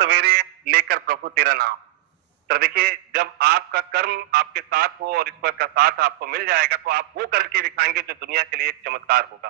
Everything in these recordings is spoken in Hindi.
सवेरे लेकर प्रभु तेरा नाम। तो देखिए, जब आपका कर्म आपके साथ हो और ईश्वर का साथ आपको मिल जाएगा, तो आप वो करके दिखाएँगे जो दुनिया के लिए एक चमत्कार होगा।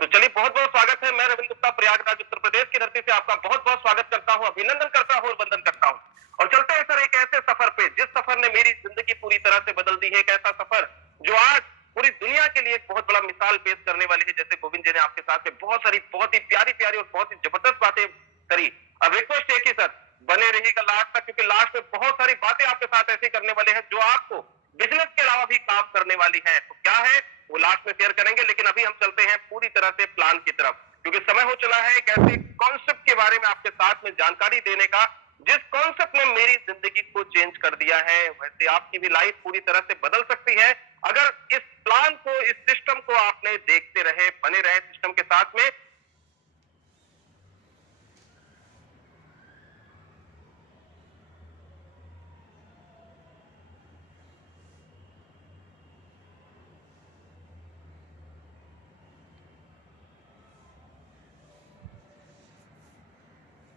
तो चलिए, बहुत-बहुत स्वागत है। मैं रविंद्र गुप्ता प्रयागराज उत्तर प्रदेश की धरती से आपका बहुत-बहुत स्वागत करता हूँ, अभिनंदन करता हूँ और वंदन करता हूँ। और चलते हैं सर एक ऐसे सफर पे, जिस सफर ने मेरी जिंदगी पूरी तरह से बदल दी है। एक ऐसा सफर जो आज पूरी दुनिया के लिए एक बहुत बड़ा मिसाल पेश करने वाली है। जैसे गोविंद जी ने आपके साथ में बहुत सारी, बहुत ही प्यारी-प्यारी और बहुत ही जबरदस्त बातें करी। अब रिक्वेस्ट एक ही सर, बने रहिएगा लास्ट तक, क्योंकि लास्ट में बहुत सारी बातें आपके साथ ऐसी करने वाले हैं जो आपको बिजनेस के अलावा भी काम करने वाली है। तो क्या है वो लास्ट में शेयर करेंगे, लेकिन अभी हम चलते हैं पूरी तरह से प्लान की तरफ, क्योंकि समय हो चला है एक ऐसे कॉन्सेप्ट के बारे में आपके साथ में जानकारी देने का, जिस कॉन्सेप्ट ने मेरी जिंदगी को चेंज कर दिया है। वैसे आपकी भी लाइफ पूरी तरह से बदल सकती है अगर इस प्लान को, इस सिस्टम को आपने देखते रहे, बने रहे सिस्टम के साथ में।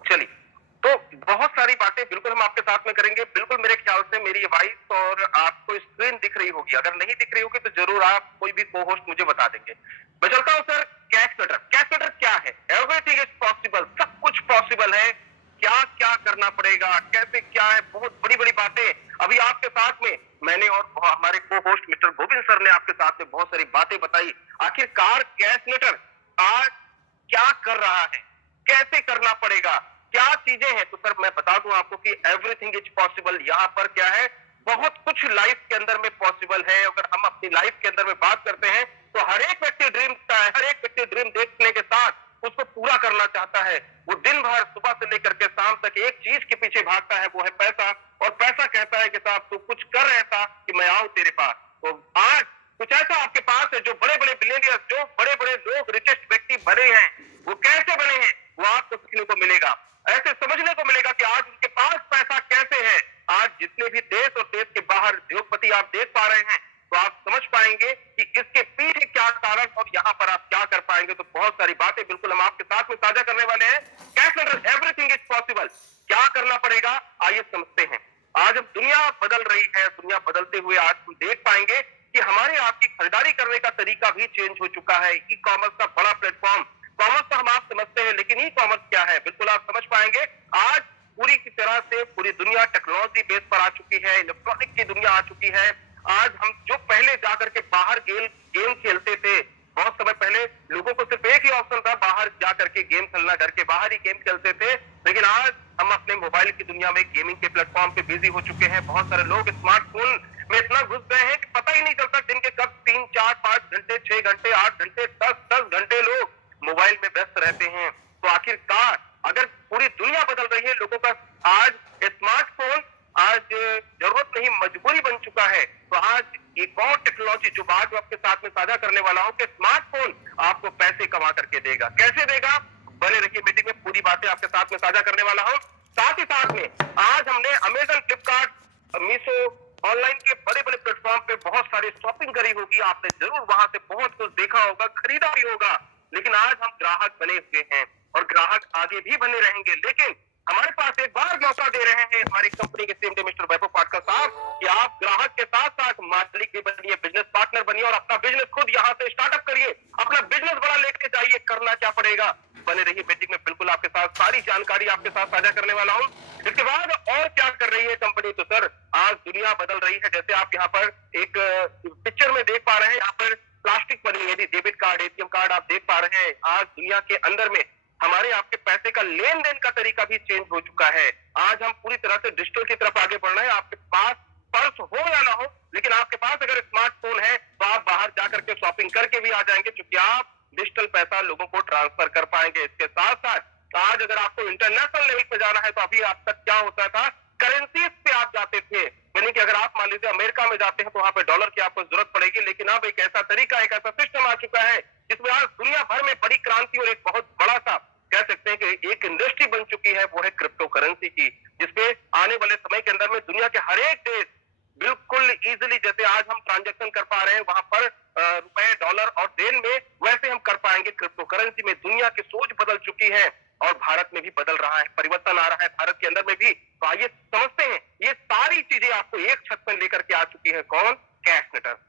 चलिए, तो बहुत सारी बातें बिल्कुल हम आपके साथ में करेंगे। बिल्कुल मेरे ख्याल से मेरी वॉइस और आपको स्क्रीन दिख रही होगी। अगर नहीं दिख रही होगी तो जरूर आप कोई भी को होस्ट मुझे बता देंगे। मैं चलता हूं sir. Cash cutter, cash cutter क्या है? एवरीथिंग इज पॉसिबल, सब कुछ पॉसिबल है। क्या क्या करना पड़ेगा, कैसे क्या है, बहुत बड़ी बड़ी बातें अभी आपके साथ में मैंने और हमारे को होस्ट मिस्टर गोविंद सर ने आपके साथ में बहुत सारी बातें बताई। आखिरकार कैश कटर आज क्या कर रहा है, कैसे करना पड़ेगा, क्या चीजें हैं। तो सर मैं बता दूं आपको कि एवरीथिंग इज पॉसिबल। यहाँ पर क्या है, बहुत कुछ लाइफ के अंदर में पॉसिबल है। अगर हम अपनी लाइफ के अंदर में बात करते हैं तो हर एक व्यक्ति ड्रीम करता है, हर एक व्यक्ति ड्रीम देखने के साथ उसको पूरा करना चाहता है। वो दिन भर सुबह से लेकर के शाम तक एक चीज के पीछे भागता है, वो है पैसा। और पैसा कहता है कि साहब तू कुछ कर ऐसा कि मैं आऊं तेरे पास। तो आज कुछ ऐसा आपके पास है जो बड़े बड़े बिलियनियर, जो बड़े बड़े लोग, रिचेस्ट व्यक्ति बने हैं, वो कैसे बने हैं वो आपको सीखने को मिलेगा। ऐसे समझने को मिलेगा कि आज उनके पास पैसा कैसे है। आज जितने भी देश और देश के बाहर उद्योगपति आप देख पा रहे हैं, तो आप समझ पाएंगे कि इसके पीछे क्या कारण और यहाँ पर आप क्या कर पाएंगे। तो बहुत सारी बातें बिल्कुल हम आपके साथ में साझा करने वाले हैं। Cash under everything is possible. क्या करना पड़ेगा आइए समझते हैं। आज अब दुनिया बदल रही है, दुनिया बदलते हुए आज हम देख पाएंगे कि हमारे आपकी खरीदारी करने का तरीका भी चेंज हो चुका है। ई कॉमर्स का बड़ा प्लेटफॉर्म, कॉमर्स तो हम आप समझते हैं, लेकिन ई कॉमर्स क्या है बिल्कुल आप समझ पाएंगे। आज पूरी की तरह से पूरी दुनिया टेक्नोलॉजी बेस पर आ चुकी है, इलेक्ट्रॉनिक की दुनिया आ चुकी है। आज हम जो पहले जाकर के बाहर गेम खेलते थे, बहुत समय पहले लोगों को सिर्फ एक ही ऑप्शन था, बाहर जाकर के गेम खेलना, घर के बाहर ही गेम खेलते थे। लेकिन आज हम अपने मोबाइल की दुनिया में गेमिंग के प्लेटफॉर्म पे बिजी हो चुके हैं। बहुत सारे लोग स्मार्टफोन में इतना घुस गए हैं कि पता ही नहीं चलता दिन के कब 3 4 5 घंटे, 6 घंटे, 8 घंटे, 10 10 घंटे लोग मोबाइल में व्यस्त रहते हैं। तो आखिरकार अगर पूरी दुनिया बदल रही है, लोगों का आज स्मार्टफोन आज जरूरत नहीं मजबूरी बन चुका है। तो आज एक और टेक्नोलॉजी जो बात आपके साथ में साझा करने वाला हूं कि स्मार्टफोन आपको पैसे कमा करके देगा। कैसे देगा, बने रहिए मीटिंग में, पूरी बातें आपके साथ में साझा करने वाला हूं। साथ ही साथ में आज हमने अमेजन, फ्लिपकार्ट, मीशो, ऑनलाइन के बड़े बड़े प्लेटफॉर्म पे बहुत सारी शॉपिंग करी होगी। आपने जरूर वहां से बहुत कुछ देखा होगा, खरीदा भी होगा। लेकिन आज हम ग्राहक बने हुए हैं और ग्राहक आगे भी बने रहेंगे। लेकिन हमारे पास एक बार मौका दे रहे हैं हमारी कंपनी के सीएमडी मिस्टर वैभव पाटकर साहब कि आप ग्राहक के साथ साथ मालिक भी बनिए, बिजनेस पार्टनर बनिए और अपना बिजनेस खुद यहां से स्टार्टअप करिए। अपना बिजनेस बड़ा लेके जाइए। करना क्या पड़ेगा, बने रहिए मीटिंग में, बिल्कुल आपके साथ सारी जानकारी आपके साथ साझा करने वाला हूं। इसके बाद और क्या कर रही है कंपनी, तो सर आज दुनिया बदल रही है। जैसे आप यहाँ पर एक पिक्चर में देख पा रहे हैं, यहाँ पर प्लास्टिक बनी है, डेबिट कार्ड, एटीएम कार्ड आप देख पा रहे हैं। आज दुनिया के अंदर में हमारे आपके पैसे का लेन देन का तरीका भी चेंज हो चुका है। आज हम पूरी तरह से डिजिटल की तरफ आगे बढ़ रहे हैं। आपके पास पर्स हो या ना हो, लेकिन आपके पास अगर स्मार्टफोन है तो आप बाहर जाकर के शॉपिंग करके भी आ जाएंगे, क्योंकि आप डिजिटल पैसा लोगों को ट्रांसफर कर पाएंगे। इसके साथ साथ आज अगर आपको इंटरनेशनल लेवल पे जाना है, तो अभी आप तक क्या होता था, करेंसीज पे आप जाते थे। यानी कि अगर आप मान लीजिए अमेरिका में जाते हैं तो वहां पे डॉलर की आपको जरूरत पड़ेगी। लेकिन अब एक ऐसा तरीका, एक ऐसा सिस्टम आ चुका है जिसमें आज दुनिया भर में बड़ी क्रांति और एक बहुत बड़ा सा कह सकते हैं कि एक इंडस्ट्री बन चुकी है, वो है क्रिप्टो करेंसी की, जिसपे आने वाले समय के अंदर में दुनिया के हर एक देश बिल्कुल इजीली, जैसे आज हम ट्रांजैक्शन कर पा रहे हैं वहां पर रुपए, डॉलर और देन में, वैसे हम कर पाएंगे क्रिप्टो करेंसी में। दुनिया की सोच बदल चुकी है। और भारत में भी बदल रहा है, परिवर्तन आ रहा है भारत के अंदर में भी। तो आइए समझते हैं, ये सारी चीजें आपको एक छत पर लेकर के आ चुकी है कौन? Cash network.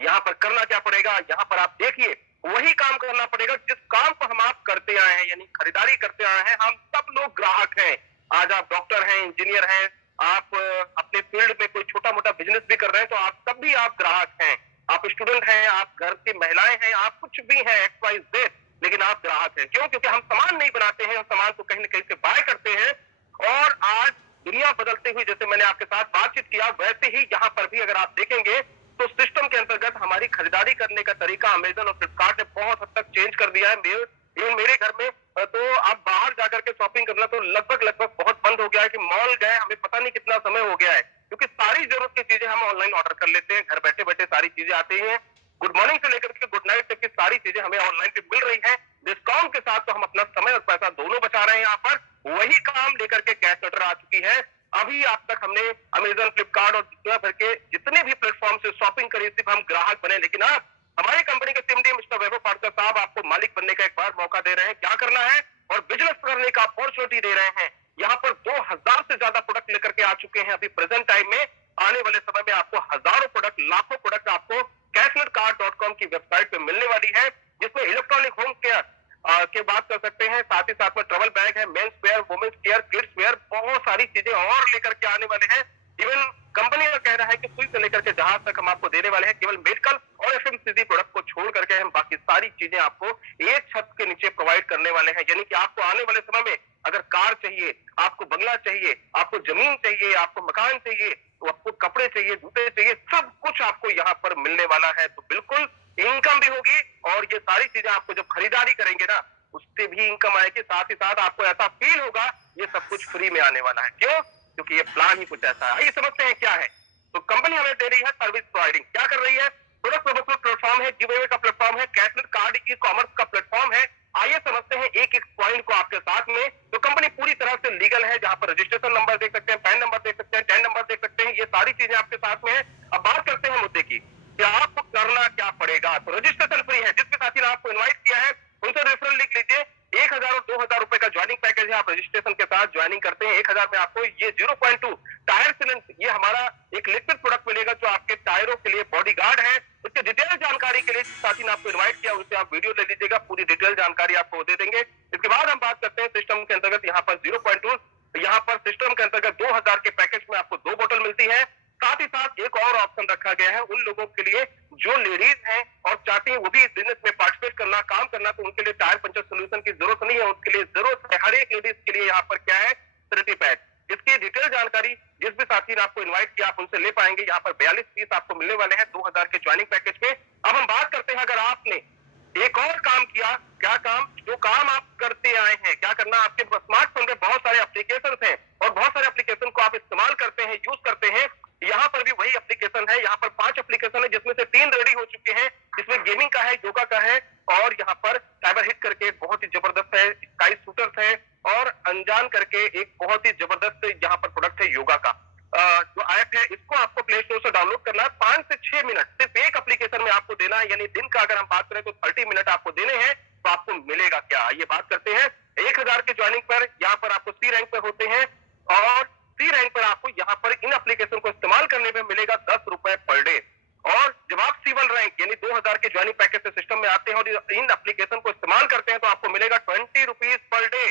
यहाँ पर करना क्या पड़ेगा? यहाँ पर आप देखिए, वही काम करना पड़ेगा जिस काम को हम आप करते आए हैं, यानी खरीदारी करते आए हैं। हम सब लोग ग्राहक हैं। आज आप डॉक्टर हैं, इंजीनियर हैं, आप अपने फील्ड में कोई छोटा मोटा बिजनेस भी कर रहे हैं, तो आप सब भी आप ग्राहक हैं। आप स्टूडेंट हैं, आप घर की महिलाएं हैं, आप कुछ भी हैं, एक्स वाई जेड, लेकिन आप ग्राहक हैं। क्यों? क्योंकि हम सामान नहीं बनाते हैं, हम सामान को कहीं ना कहीं से बाय करते हैं। और आज दुनिया बदलते हुए, जैसे मैंने आपके साथ बातचीत किया, वैसे ही यहाँ पर भी अगर आप देखेंगे तो सिस्टम के अंतर्गत हमारी खरीदारी करने का तरीका अमेजन और फ्लिपकार्ट ने बहुत हद तक चेंज कर दिया है। मेरे घर में तो आप बाहर जाकर के शॉपिंग करना तो लगभग लगभग बहुत बंद हो गया है कि मॉल गए हमें पता नहीं कितना समय हो गया है, क्योंकि सारी जरूरत की चीजें हम ऑनलाइन ऑर्डर कर लेते हैं। घर बैठे बैठे सारी चीजें आती हैं। गुड मॉर्निंग से लेकर के गुड नाइट तक की सारी चीजें हमें ऑनलाइन पे मिल रही है डिस्काउंट के साथ। तो हम अपना समय और पैसा दोनों बचा रहे हैं। यहाँ पर वही काम लेकर के कैश कटर आ चुकी है। अभी आप तक हमने अमेजन, फ्लिपकार्ट और दुनिया भर के जितने भी प्लेटफॉर्म से शॉपिंग करी, सिर्फ हम ग्राहक बने। लेकिन अब हमारी कंपनी के सीएमडी मिस्टर वैभव पाठक साहब आपको मालिक बनने का एक बार मौका दे रहे हैं। क्या करना है और बिजनेस करने का अपॉर्चुनिटी दे रहे हैं। यहाँ पर 2000 से ज्यादा प्रोडक्ट लेकर के आ चुके हैं अभी प्रेजेंट टाइम में। आने वाले समय में आपको हजारों प्रोडक्ट, लाखों प्रोडक्ट आपको cashnetcart.com की वेबसाइट पे मिलने वाली है, जिसमें इलेक्ट्रॉनिक होम केयर के बात कर सकते हैं, साथ ही साथ में ट्रैवल बैग है, men's wear, women's care, kids wear, बहुत सारी चीजें और लेकर के आने वाले हैं। इवन कंपनी का कह रहा है कि सुई से लेकर के जहाज तक हम आपको देने वाले हैं। केवल मेडिकल और एफएमसीजी प्रोडक्ट को छोड़ करके हम बाकी सारी चीजें आपको एक छत के नीचे प्रोवाइड करने वाले हैं। यानी कि आपको आने वाले समय में अगर कार चाहिए, आपको बंगला चाहिए, आपको जमीन चाहिए, आपको मकान चाहिए, तो आपको कपड़े चाहिए, जूते चाहिए, सब कुछ आपको यहाँ पर मिलने वाला है। तो बिल्कुल इनकम भी होगी और ये सारी चीजें आपको जब खरीदारी करेंगे ना, उससे भी इनकम आएगी। साथ ही साथ आपको ऐसा फील होगा ये सब कुछ फ्री में आने वाला है। क्यों? क्योंकि ये प्लान ही कुछ ऐसा है। आइए समझते हैं क्या है। तो कंपनी हमें दे रही है सर्विस प्रोवाइडिंग। क्या कर रही है? प्रोडक्ट प्रमोशनल प्लेटफॉर्म है, गिव अवे का प्लेटफॉर्म है, कैशलेस कार्ड ई कॉमर्स का प्लेटफॉर्म है। आइए समझते हैं एक एक पॉइंट को आपके साथ में। तो कंपनी पूरी तरह से लीगल है, जहां पर रजिस्ट्रेशन नंबर देख सकते हैं, पैन नंबर देख सकते हैं, टैन नंबर देख सकते हैं, ये सारी चीजें आपके साथ में है। अब बात करते हैं मुद्दे की कि आपको करना क्या पड़ेगा। तो रजिस्ट्रेशन फ्री है। जिस भी साथी ने आपको इन्वाइट किया है उनसे रेफरल लिख लीजिए। 1000 और 2000 रुपए का ज्वाइनिंग पैकेज है। आप रजिस्ट्रेशन के साथ ज्वाइनिंग करते हैं, 1000 में आपको ये 0.2 टायर सीलेंट, ये हमारा एक लिक्विड प्रोडक्ट मिलेगा जो आपके टायरों के लिए बॉडीगार्ड है। इसके डिटेल जानकारी के लिए साथी ने आपको इन्वाइट किया, उनसे आप वीडियो ले लीजिएगा, पूरी डिटेल जानकारी आपको दे देंगे। इसके बाद हम बात करते हैं सिस्टम के अंतर्गत। यहाँ पर 0.2, यहाँ पर सिस्टम के अंतर्गत 2000 के पैकेज में आपको 2 बोतल मिलती है। साथ ही साथ एक और ऑप्शन रखा गया है उन लोगों के लिए जो लेडीज हैं और चाहती हैं वो भी इस बिजनेस में पार्टिसिपेट करना, काम करना, तो उनके लिए टायर पंचर सोल्यूशन की जरूरत नहीं है। उसके लिए जरूरत है हर एक लेडीज के लिए यहाँ पर क्या है? Therapy pad. इसकी डिटेल जानकारी जिस भी साथी ने आपको इन्वाइट किया आप उनसे ले पाएंगे। यहाँ पर 42 पीस आपको मिलने वाले हैं 2000 के ज्वाइनिंग पैकेज में। अब हम बात करते हैं, अगर आपने एक और काम किया, क्या काम? जो काम आप करते आए हैं, क्या करना? आपके स्मार्टफोन में बहुत सारे एप्लीकेशन हैं और बहुत सारे एप्लीकेशन को आप इस्तेमाल करते हैं, यूज करते हैं। यहाँ पर भी वही एप्लीकेशन है। यहाँ पर 5 एप्लीकेशन है, जिसमें से 3 रेडी हो चुके हैं। इसमें गेमिंग का है, योगा का है और यहाँ पर साइबर हिट करके बहुत ही जबरदस्त है, स्काई शूटर्स है और अनजान करके एक बहुत ही जबरदस्त यहाँ पर प्रोडक्ट है योगा का। जो ऐप है इसको आपको प्ले स्टोर से डाउनलोड करना है। 5 से 6 मिनट सिर्फ एक एप्लीकेशन में आपको देना है, यानी दिन का अगर हम बात करें तो 30 मिनट आपको देने हैं। तो आपको मिलेगा क्या, ये बात करते हैं। 1000 के ज्वाइनिंग पर यहाँ पर आपको सी रैंक पर होते हैं और सी रैंक पर आपको यहाँ पर इन एप्लीकेशन को इस्तेमाल करने में मिलेगा 10 रुपए पर डे। और जब आप C1 रैंक यानी 2000 के ज्वाइनिंग पैकेज से सिस्टम में आते हैं और इन एप्लीकेशन को इस्तेमाल करते हैं तो आपको मिलेगा 20 रुपीज पर डे।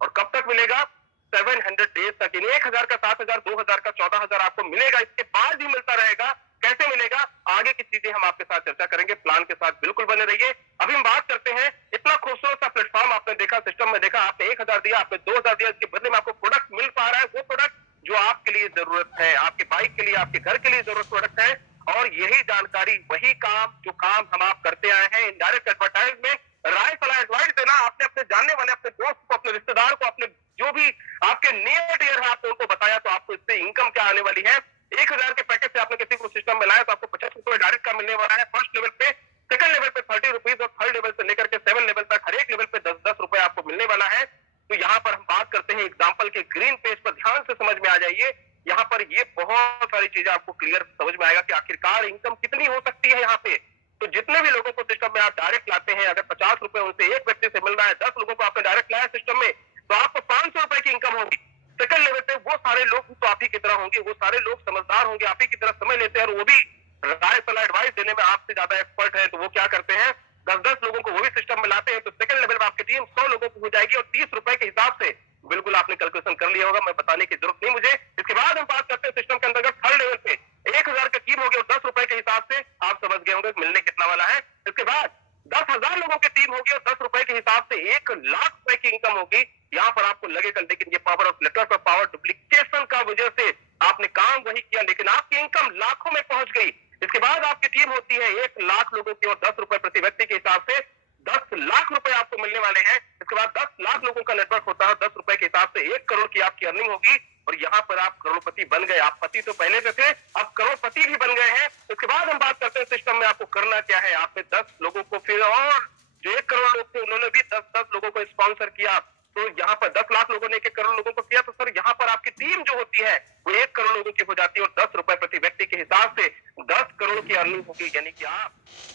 और कब तक मिलेगा? 700 डेज तक। यानी 1000 का 7000, 2000 का 14000 आपको मिलेगा। इसके बाद भी मिलता रहेगा। कैसे मिलेगा? आगे की चीजें हम आपके साथ चर्चा करेंगे। प्लान के साथ बिल्कुल बने रहिए। अभी हम बात करते हैं, इतना खूबसूरत सा प्लेटफॉर्म आपने देखा, सिस्टम में देखा, आपने 1000 दिया, आपने 2000 दिया, इसके बदले में आपको प्रोडक्ट मिल पा रहा है, वो प्रोडक्ट जो आपके लिए जरूरत है, आपके बाइक के लिए, आपके घर के लिए जरूरत प्रोडक्ट है। और यही जानकारी, वही काम जो काम हम आप करते आए हैं, इनडायरेक्ट एडवर्टाइज में राय सलाह एडवाइस देना, आपने अपने जानने वाले, अपने दोस्त को, अपने रिश्तेदार को, अपने जो भी आपके नियर डियर है आपने उनको बताया, तो आपको इससे इनकम क्या आने वाली है। 1000 के पैकेज से आपने किसी को सिस्टम में लाया तो आपको 50 रुपए डायरेक्ट का मिलने वाला है फर्स्ट लेवल पे, सेकंड लेवल पे 30 रुपीज और थर्ड लेवल से लेकर के 7 लेवल तक हर एक लेवल पे 10-10 रुपए आपको मिलने वाला है। तो यहाँ पर हम बात करते हैं एग्जाम्पल के, ग्रीन पेज पर ध्यान से समझ में आ जाइए। यहाँ पर ये बहुत सारी चीजें आपको क्लियर समझ में आएगा कि आखिरकार इनकम कितनी हो सकती है यहाँ पे। तो जितने भी लोगों को सिस्टम में आप डायरेक्ट लाते हैं, अगर 50 रुपए उनसे एक व्यक्ति से मिल रहा है, 10 लोगों को आपने डायरेक्ट लाया सिस्टम में, तो आपको 500 रुपए की इनकम होगी। सेकंड लेवल पे वो सारे लोग तो आप ही की तरह होंगे, वो सारे लोग समझदार होंगे, आप ही की तरह समझ लेते हैं और वो भी राय सलाह एडवाइस देने में आपसे ज्यादा एक्सपर्ट है। तो वो क्या करते हैं, 10-10 लोगों को वो भी सिस्टम में लाते हैं। तो सेकंड लेवल में आपकी टीम 100 लोगों की हो जाएगी और 30 रुपए के हिसाब से, बिल्कुल आपने कैलकुलेशन कर लिया होगा, मैं बताने की जरूरत नहीं मुझे। इसके बाद हम बात करते हैं सिस्टम के अंतर्गत थर्ड लेवल पे 1000 की टीम होगी और 10 रुपए के हिसाब से आप समझ गए होंगे मिलने कितना वाला है। इसके बाद 10,000 लोगों की टीम होगी और 10 रुपए के हिसाब से 1,00,000 रुपए की इनकम होगी। यहाँ पर आपको लगेगा लेकिन ये पावर ऑफ नेटवर्क और पावर डुप्लीकेशन का वजह से आपने काम वही किया लेकिन आपकी इनकम लाखों में पहुंच गई। इसके बाद आपकी टीम होती है 1,00,000 लोगों की और 10 रुपए प्रति व्यक्ति के हिसाब से 10,00,000 रुपए आपको मिलने वाले हैं। इसके बाद 10,00,000 लोगों का नेटवर्क होता है, 10 रुपए के हिसाब से 1 करोड़ की आपकी अर्निंग होगी और यहाँ पर आप करोड़पति बन गए। आप पति तो पहले से थे, अब करोड़पति भी बन गए हैं। इसके बाद हम बात करते हैं सिस्टम में आपको करना क्या है। आपने 10 लोगों को फिर और जो 1 करोड़ लोग थे उन्होंने भी 10-10 लोगों को स्पॉन्सर किया। तो यहाँ पर 10 लाख लोगों ने 1 करोड़ लोगों को किया। तो सर यहाँ पर आपकी टीम जो होती है वो 1 करोड़ लोगों की हो जाती है और 10 रुपए प्रति व्यक्ति के हिसाब से 10 करोड़ की अर्निंग होगी। यानी कि आप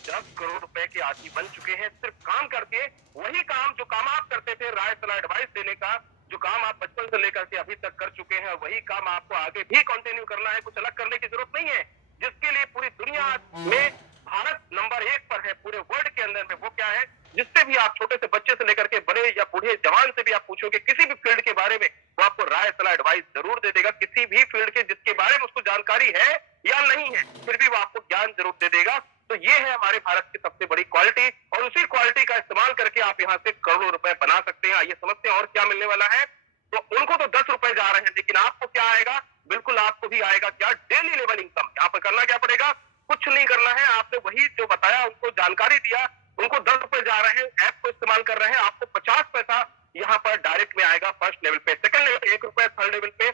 10 करोड़ रुपए के आदि बन चुके हैं सिर्फ काम करके। वही काम जो काम आप करते थे राय सलाह एडवाइस देने का, जो काम आप बचपन से लेकर के अभी तक कर चुके हैं, वही काम आपको आगे भी कंटिन्यू करना है। कुछ अलग करने की जरूरत नहीं है। जिसके लिए पूरी दुनिया में भारत नंबर 1 पर है पूरे वर्ल्ड के अंदर में, वो क्या है, जिससे भी आप छोटे से बच्चे से लेकर के बड़े या बूढ़े जवान से भी आप पूछोगे किसी भी फील्ड के बारे में, वो आपको राय सलाह एडवाइस जरूर दे देगा। किसी भी फील्ड के जिसके बारे में उसको जानकारी है या नहीं है, फिर भी वो आपको ज्ञान जरूर दे देगा। तो ये है हमारे भारत की सबसे बड़ी क्वालिटी और उसी क्वालिटी का इस्तेमाल करके आप यहाँ से करोड़ों रुपए बना सकते हैं। आइए समझते हैं और क्या मिलने वाला है। तो उनको तो 10 रुपए जा रहे हैं लेकिन आपको क्या आएगा, बिल्कुल आपको भी आएगा क्या, डेली लेवल इनकम। यहाँ पर करना क्या पड़ेगा, कुछ नहीं करना है। आपने वही जो बताया, उनको जानकारी दिया, उनको 10 रुपए जा रहे हैं, ऐप को इस्तेमाल कर रहे हैं, आपको 50 पैसा यहाँ पर डायरेक्ट में आएगा फर्स्ट लेवल पे। सेकंड लेवल पे 1 रुपए, थर्ड लेवल पे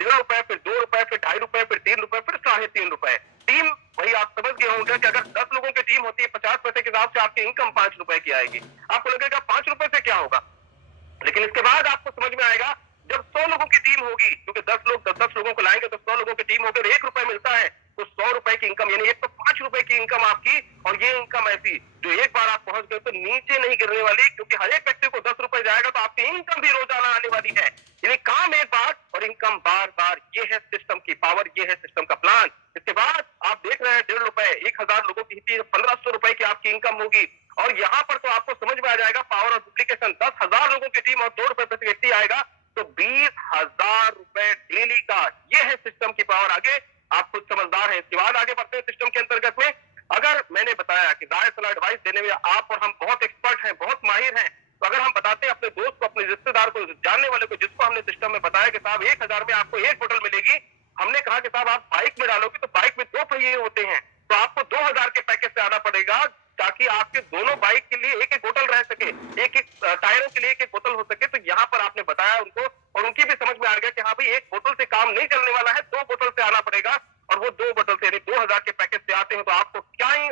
1.5 रुपए, फिर 2 रुपए, फिर 2.5 रुपए, फिर 3 रुपए, फिर 3.5 रुपए। टीम वही आप समझ गए होंगे कि अगर 10 लोगों की टीम होती है 50 पैसे के हिसाब से आपकी इनकम 5 रुपए की आएगी। आपको लगेगा 5 रुपए से क्या होगा, लेकिन इसके बाद आपको समझ में आएगा जब 100 लोगों की टीम होगी, क्योंकि 10 लोग 10-10 लोगों को लाएंगे तो 100 लोगों की टीम होकर 1 रुपए मिलता है, तो 100 रुपए की इनकम, यानी एक तो 5 रुपए की इनकम आपकी। और ये इनकम ऐसी जो एक बार आप पहुंच गए तो नीचे नहीं गिरने वाली, क्योंकि हर एक व्यक्ति को 10 रुपए जाएगा तो आपकी इनकम भी रोजाना आने वाली है। यानी काम एक बार और इनकम बार बार। ये है सिस्टम की पावर, ये है सिस्टम का प्लान। इसके बाद आप देख रहे हैं 1.5 रुपए, 1,000 लोगों की 1,500 रुपए की आपकी इनकम होगी। और यहाँ पर तो आपको समझ में आ जाएगा पावर ऑफ डुप्लीकेशन। 10,000 लोगों की टीम और 2 रुपए प्रति व्यक्ति आएगा तो 20,000 रुपए डेली का। ये है सिस्टम की पावर। आगे आप खुद समझदार हैं। इसके बाद आगे बढ़ते हैं सिस्टम के अंतर्गत में। अगर मैंने बताया कि राय सलाह एडवाइस देने में आप और हम बहुत एक्सपर्ट हैं, बहुत माहिर हैं, तो अगर हम बताते हैं अपने दोस्त को, अपने रिश्तेदार को, जानने वाले को, जिसको हमने सिस्टम में बताया कि साहब 1,000 में आपको 1 बोतल मिलेगी, हमने कहा कि साहब आप बाइक में डालोगे तो बाइक में 2 पहिए होते हैं, तो आपको 2,000 के पैकेज से आना पड़ेगा ताकि आपके दोनों बाइक के लिए एक एक बोतल रह सके, एक एक टायरों के लिए एक एक बोतल हो सके। तो यहाँ पर आपने बताया उनको और उनकी भी समझ में आ गया कि हाँ भाई 1 बोतल से काम नहीं चलने वाला है, 2 बोतल से आना पड़ेगा। और वो 2 बोतल से यानी 2,000 के पैकेज से आते हैं तो आपको क्या ही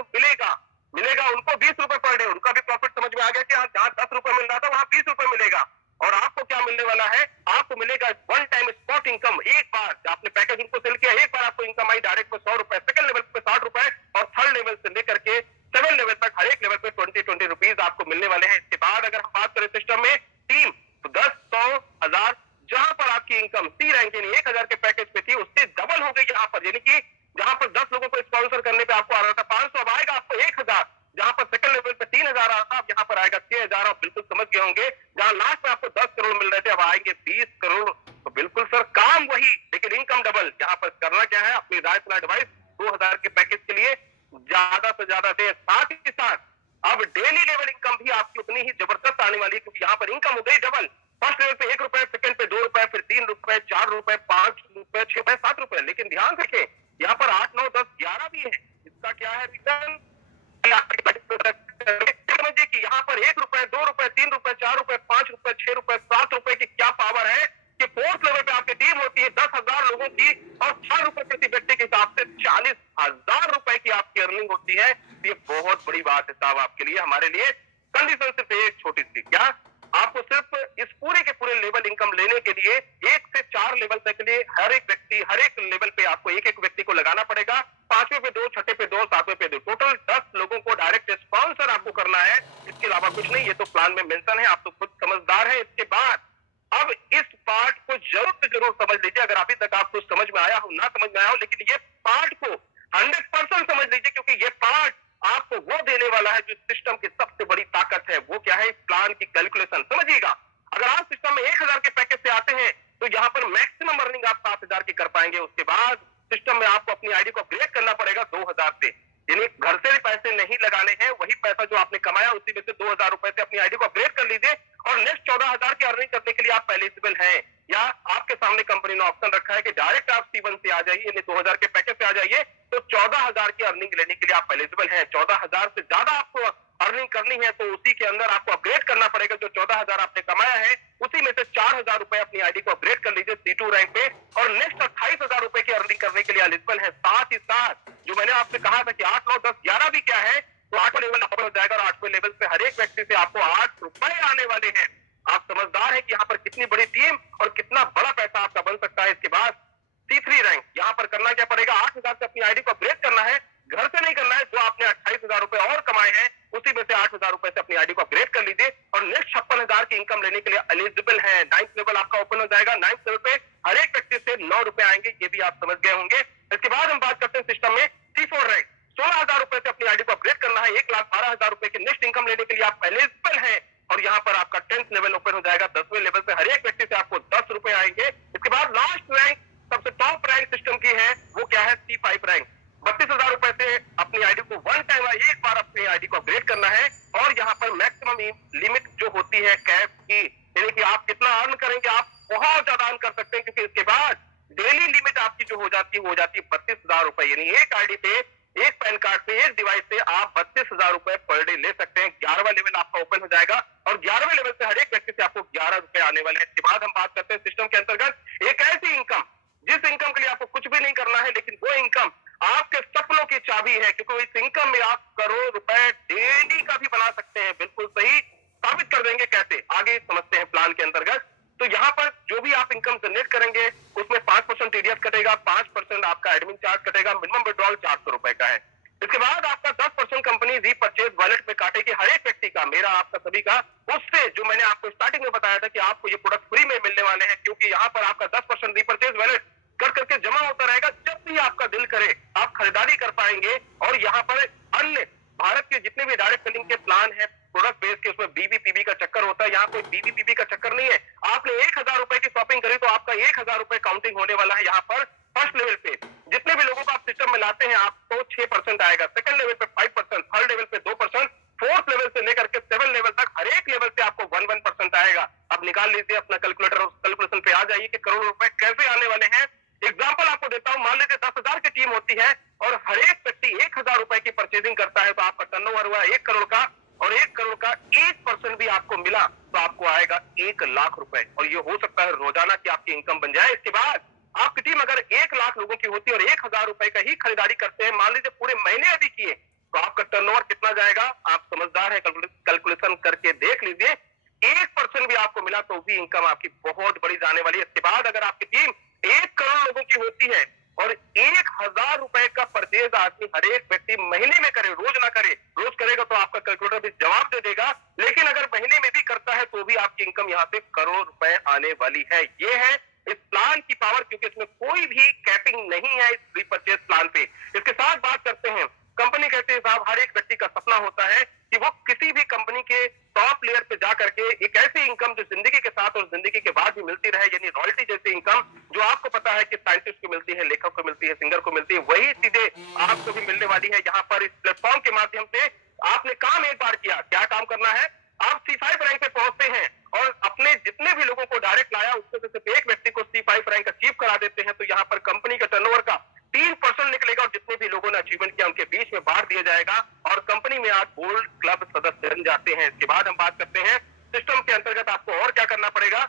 मिलेगा, उनको 20 रुपए पर डे। उनका भी प्रॉफिट समझ में आ गया कि हाँ जहाँ 10 रुपए मिल रहा था वहां 20 रुपए मिलेगा। और आपको क्या मिलने वाला है, आपको मिलेगा वन टाइम स्पॉट इनकम। एक बार आपने पैकेज उनको सेल किया, एक बार आपको इनकम आई डायरेक्ट में 100 रुपए, सेकंड लेवल पे 60 रुपए और थर्ड लेवल से लेकर के 7 लेवल तक हर एक लेवल पे 20 रुपीज आपको मिलने वाले हैं। इसके बाद अगर हम बात करें सिस्टम में टीम, तो 10, 100, 1000, जहां पर आपकी इनकम सी रैंक यानी 1,000 के पैकेज पे थी उससे डबल हो गई यहाँ पर। यानी कि जहां पर 10 लोगों को स्पॉन्सर करने पे आपको आ रहा था 500, अब आएगा आपको 1,000। जहां पर सेकंड लेवल पे 3,000 आ रहा था, अब यहाँ पर आएगा 6,000। आप बिल्कुल समझ गए होंगे। जहां लास्ट में आपको 10 करोड़ मिल रहे थे, अब आएंगे 20 करोड़। तो बिल्कुल सर काम वही लेकिन इनकम डबल। यहाँ पर करना क्या है, अपनी राय सलाह एडवाइस 2,000 के पैकेज के लिए ज्यादा से ज्यादा दे। साथ ही साथ अब डेली लेवल इनकम भी आपकी उतनी ही जबरदस्त आने वाली है, क्योंकि यहाँ पर इनकम हो गई डबल। फर्स्ट लेवल पे 1 रुपए, सेकंड पे 2 रुपए, फिर 3 रुपए, 4 रुपए, 5 रुपए, 6 रुपए, 7 रुपए। लेकिन ध्यान रखें यहाँ पर 8, 9, 10, 11 भी है। इसका क्या है रिटर्न, समझिए कि यहाँ पर 1 रुपए, 2 रुपए, 3 रुपए, 4 रुपए, 5 रुपए, 6 रुपए, 7 रुपए की क्या पावर है कि फोर्थ लेवल पे आपकी टीम होती है 10,000 लोगों की और 4 रुपए प्रति व्यक्ति के हिसाब से 40,000 रुपए की आपकी अर्निंग होती है। ये बहुत बड़ी बात है साहब आपके लिए, हमारे लिए। कंडीशन सिर्फ एक छोटी सी, क्या आपको सिर्फ इस पूरे के पूरे लेवल इनकम लेने के लिए 1 से 4 लेवल तक के लिए हर एक व्यक्ति, हर एक लेवल पे आपको एक एक व्यक्ति को लगाना पड़ेगा। 5वें पे 2, 6ठे पे 2, 7वें पे 2, टोटल 10 लोगों को डायरेक्ट स्पॉन्सर आपको करना है। इसके अलावा कुछ नहीं, ये तो प्लान में मेंशन है, आप तो खुद समझदार है। इसके बाद अब इस पार्ट को जरूर से जरूर समझ लीजिए। अगर अभी तक आपको समझ में आया हो, ना समझ में आया हो, लेकिन ये पार्ट को 100% समझ लीजिए, क्योंकि ये पार्ट आपको वो देने वाला है जो सिस्टम की सबसे बड़ी ताकत है। वो क्या है? प्लान की कैलकुलेशन। समझिएगा, अगर आप सिस्टम में 1000 के पैकेज से आते हैं तो यहाँ पर मैक्सिमम अर्निंग आप 7000 की कर पाएंगे। उसके बाद सिस्टम में आपको अपनी आईडी को अपग्रेड करना पड़ेगा 2000 से। यानी घर से भी पैसे नहीं लगाने हैं, वही पैसा जो आपने कमाया उसी में से 2000 रुपए से अपनी आईडी को अपग्रेड कर लीजिए और नेक्स्ट 14000 की अर्निंग करने के लिए आप एलिजिबल हैं। या आपके सामने कंपनी ने ऑप्शन रखा है कि डायरेक्ट आप C1 से आ जाइए, यानी 2000 के पैकेज से आ जाइए, तो 14000 की अर्निंग लेने के लिए आप एलिजिबल हैं। 14000 से ज्यादा आपको अर्निंग करनी है तो उसी के अंदर आपको अपग्रेड करना पड़ेगा। जो 14000 आपने कमाया है उसी में से 4000 रुपए अपनी आईडी को अपग्रेड कर लीजिए C2 रैंक पे और नेक्स्ट 28000 रुपए की अर्निंग करने के लिए एलिजिबल है। साथ ही साथ जो मैंने आपसे कहा था कि 8, 9, 10, 11 भी क्या है, तो 8वां लेवल अपर हो जाएगा और 8वें लेवल पे हर एक व्यक्ति से आपको 8 रुपए आने वाले हैं। आप समझदार हैं कि यहाँ पर कितनी बड़ी टीम और कितना बड़ा पैसा आपका बन सकता है। इसके बाद C3 रैंक, यहाँ पर करना क्या पड़ेगा? 8000 से अपनी आईडी को अपग्रेड करना है, घर से नहीं करना है। जो आपने 28000 रुपए और कमाए हैं उसी में से 8000 रुपए से अपनी आईडी को अपग्रेड कर लीजिए और नेक्स्ट 56,000 की इनकम लेने के लिए एलिजिबल है। 9th लेवल आपका ओपन हो जाएगा। 9th लेवल पे हर एक व्यक्ति से 9 रुपए आएंगे, ये भी आप समझ गए होंगे। इसके बाद हम बात करते हैं सिस्टम में C4 रैंक। 16000 रुपए से अपनी आईडी को अपग्रेड करना है। 1,12,000 रुपए की नेक्स्ट इनकम लेने के लिए आप एलिजिबल है और यहाँ पर आपका 10th लेवल ओपन हो जाएगा। 10वें लेवल पे हर एक व्यक्ति से आपको 10 रुपए आएंगे। इसके बाद लास्ट रैंक, सबसे टॉप रैंक सिस्टम की है, वो क्या है? C5 rank. 32,000 रुपए से अपनी आईडी को वन टाइम एक बार अपनी आईडी को अपग्रेड करना है और यहाँ पर मैक्सिमम लिमिट जो होती है कैप की, यानी कि आप कितना अर्न करेंगे, आप बहुत ज्यादा अर्न कर सकते हैं, क्योंकि इसके बाद डेली लिमिट आपकी जो हो जाती है वो हो जाती है 32,000 रुपए। यानी एक आईडी पे, एक पैन कार्ड से, एक डिवाइस से आप 32,000 रुपए पर डे ले सकते हैं। 11वां लेवल आपका ओपन हो जाएगा और 11वें लेवल से हर एक व्यक्ति से आपको 11 रुपए आने वाले हैं। इसके बाद हम बात करते हैं सिस्टम के अंतर्गत एक ऐसी इनकम जिस इनकम के लिए आपको कुछ भी नहीं करना है, लेकिन वो इनकम आपके सपनों की चाबी है, क्योंकि इस इनकम में आप करोड़ रुपए डेली का भी बना सकते हैं। बिल्कुल सही, साबित कर देंगे कैसे, आगे समझते हैं प्लान के अंतर्गत। तो यहाँ पर जो भी आप इनकम जनरेट करेंगे उसमें 5% टीडीएस कटेगा, 5% आपका एडमिन चार्ज कटेगा, मिनिमम विड्रॉल 400 रुपए का है। इसके बाद आपका 10% कंपनी रीपरचेज वॉलेट में काटेगी हर एक व्यक्ति का, मेरा आपका सभी का। उससे जो मैंने आपको स्टार्टिंग में बताया था कि आपको ये प्रोडक्ट फ्री में मिलने वाले हैं, क्योंकि यहाँ पर आपका 10% रीपरचेज वॉलेट कर करके जमा होता रहेगा। जब भी आपका दिल करे आप खरीदारी कर पाएंगे। और यहाँ पर अन्य भारत के जितने भी डायरेक्ट सेलिंग के प्लान है प्रोडक्ट बेस के, उसमें बीबीपीबी का चक्कर होता है। यहाँ कोई बीबीपीबी का चक्कर नहीं है। आपने 1000 रुपए की शॉपिंग करी तो आपका 1000 रुपए काउंटिंग होने वाला है। यहाँ पर फर्स्ट लेवल पे जितने भी लोगों को आप सिस्टम में लाते हैं आपको 6% आएगा, सेकंड लेवल पे 5%, थर्ड लेवल पे 2%, फोर्थ लेवल से लेकर के 7 लेवल तक हर एक लेवल पे आपको 1% आएगा। अब निकाल लीजिए अपना कैलकुलेटर, कैलकुलेशन पे आ जाइए कि करोड़ रुपए कैसे आने वाले हैं। एग्जाम्पल आपको देता हूं, मान लीजिए 10,000 की टीम होती है और हर एक व्यक्ति 1000 रुपए की परचेजिंग करता है, तो आपका टर्नओवर हुआ 1 करोड़ का और 1 करोड़ का 1% भी आपको मिला तो आपको आएगा 1 लाख रुपए। और ये हो सकता है रोजाना की आपकी इनकम बन जाए। इसके बाद आपकी टीम अगर 1 लाख लोगों की होती है और 1000 रुपए का ही खरीदारी करते हैं, मान लीजिए पूरे महीने अभी किए, तो आपका टर्नओवर कितना जाएगा? आप समझदार है, कैलकुलेशन करके देख लीजिए। 1% भी आपको मिला तो भी इनकम आपकी बहुत बड़ी जाने वाली है। इसके बाद अगर आपकी टीम 1 करोड़ लोगों की होती है और 1000 रुपए का परचेज आदमी हर एक व्यक्ति महीने में करे, रोज ना करे, रोज करेगा तो आपका कैलकुलेटर भी जवाब दे देगा, लेकिन अगर महीने में भी करता है तो भी आपकी इनकम यहाँ पे करोड़ रुपए आने वाली है। ये है इस प्लान की पावर, क्योंकि इसमें कोई भी कैपिंग नहीं है इस रीपरचेज प्लान पे। इसके साथ बात करते हैं, कंपनी कहते हैं साहब हर एक व्यक्ति का सपना होता है कि वो किसी भी कंपनी के टॉप लेयर पे जा करके एक ऐसी इनकम जो जिंदगी के साथ और जिंदगी के बाद भी मिलती रहे, यानी रॉयल्टी जैसी इनकम, जो आपको पता है कि साइंटिस्ट को मिलती है, लेखक को मिलती है, सिंगर को मिलती है, वही चीजें आपको भी मिलने वाली है। यहाँ पर इस प्लेटफॉर्म के माध्यम से आपने काम एक बार किया, क्या काम करना है? आप C5 रैंक पे पहुंचते हैं और अपने जितने भी लोगों को डायरेक्ट लाया उसमें से सिर्फ एक व्यक्ति को C5 रैंक अचीव करा देते हैं, तो यहाँ पर कंपनी का टर्नओवर का 3% निकलेगा और जितने भी लोगों ने अचीवमेंट किया उनके बीच में बांट दिया जाएगा और कंपनी में आज गोल्ड क्लब सदस्य बन जाते हैं। इसके बाद हम बात करते हैं सिस्टम के अंतर्गत आपको और क्या करना पड़ेगा।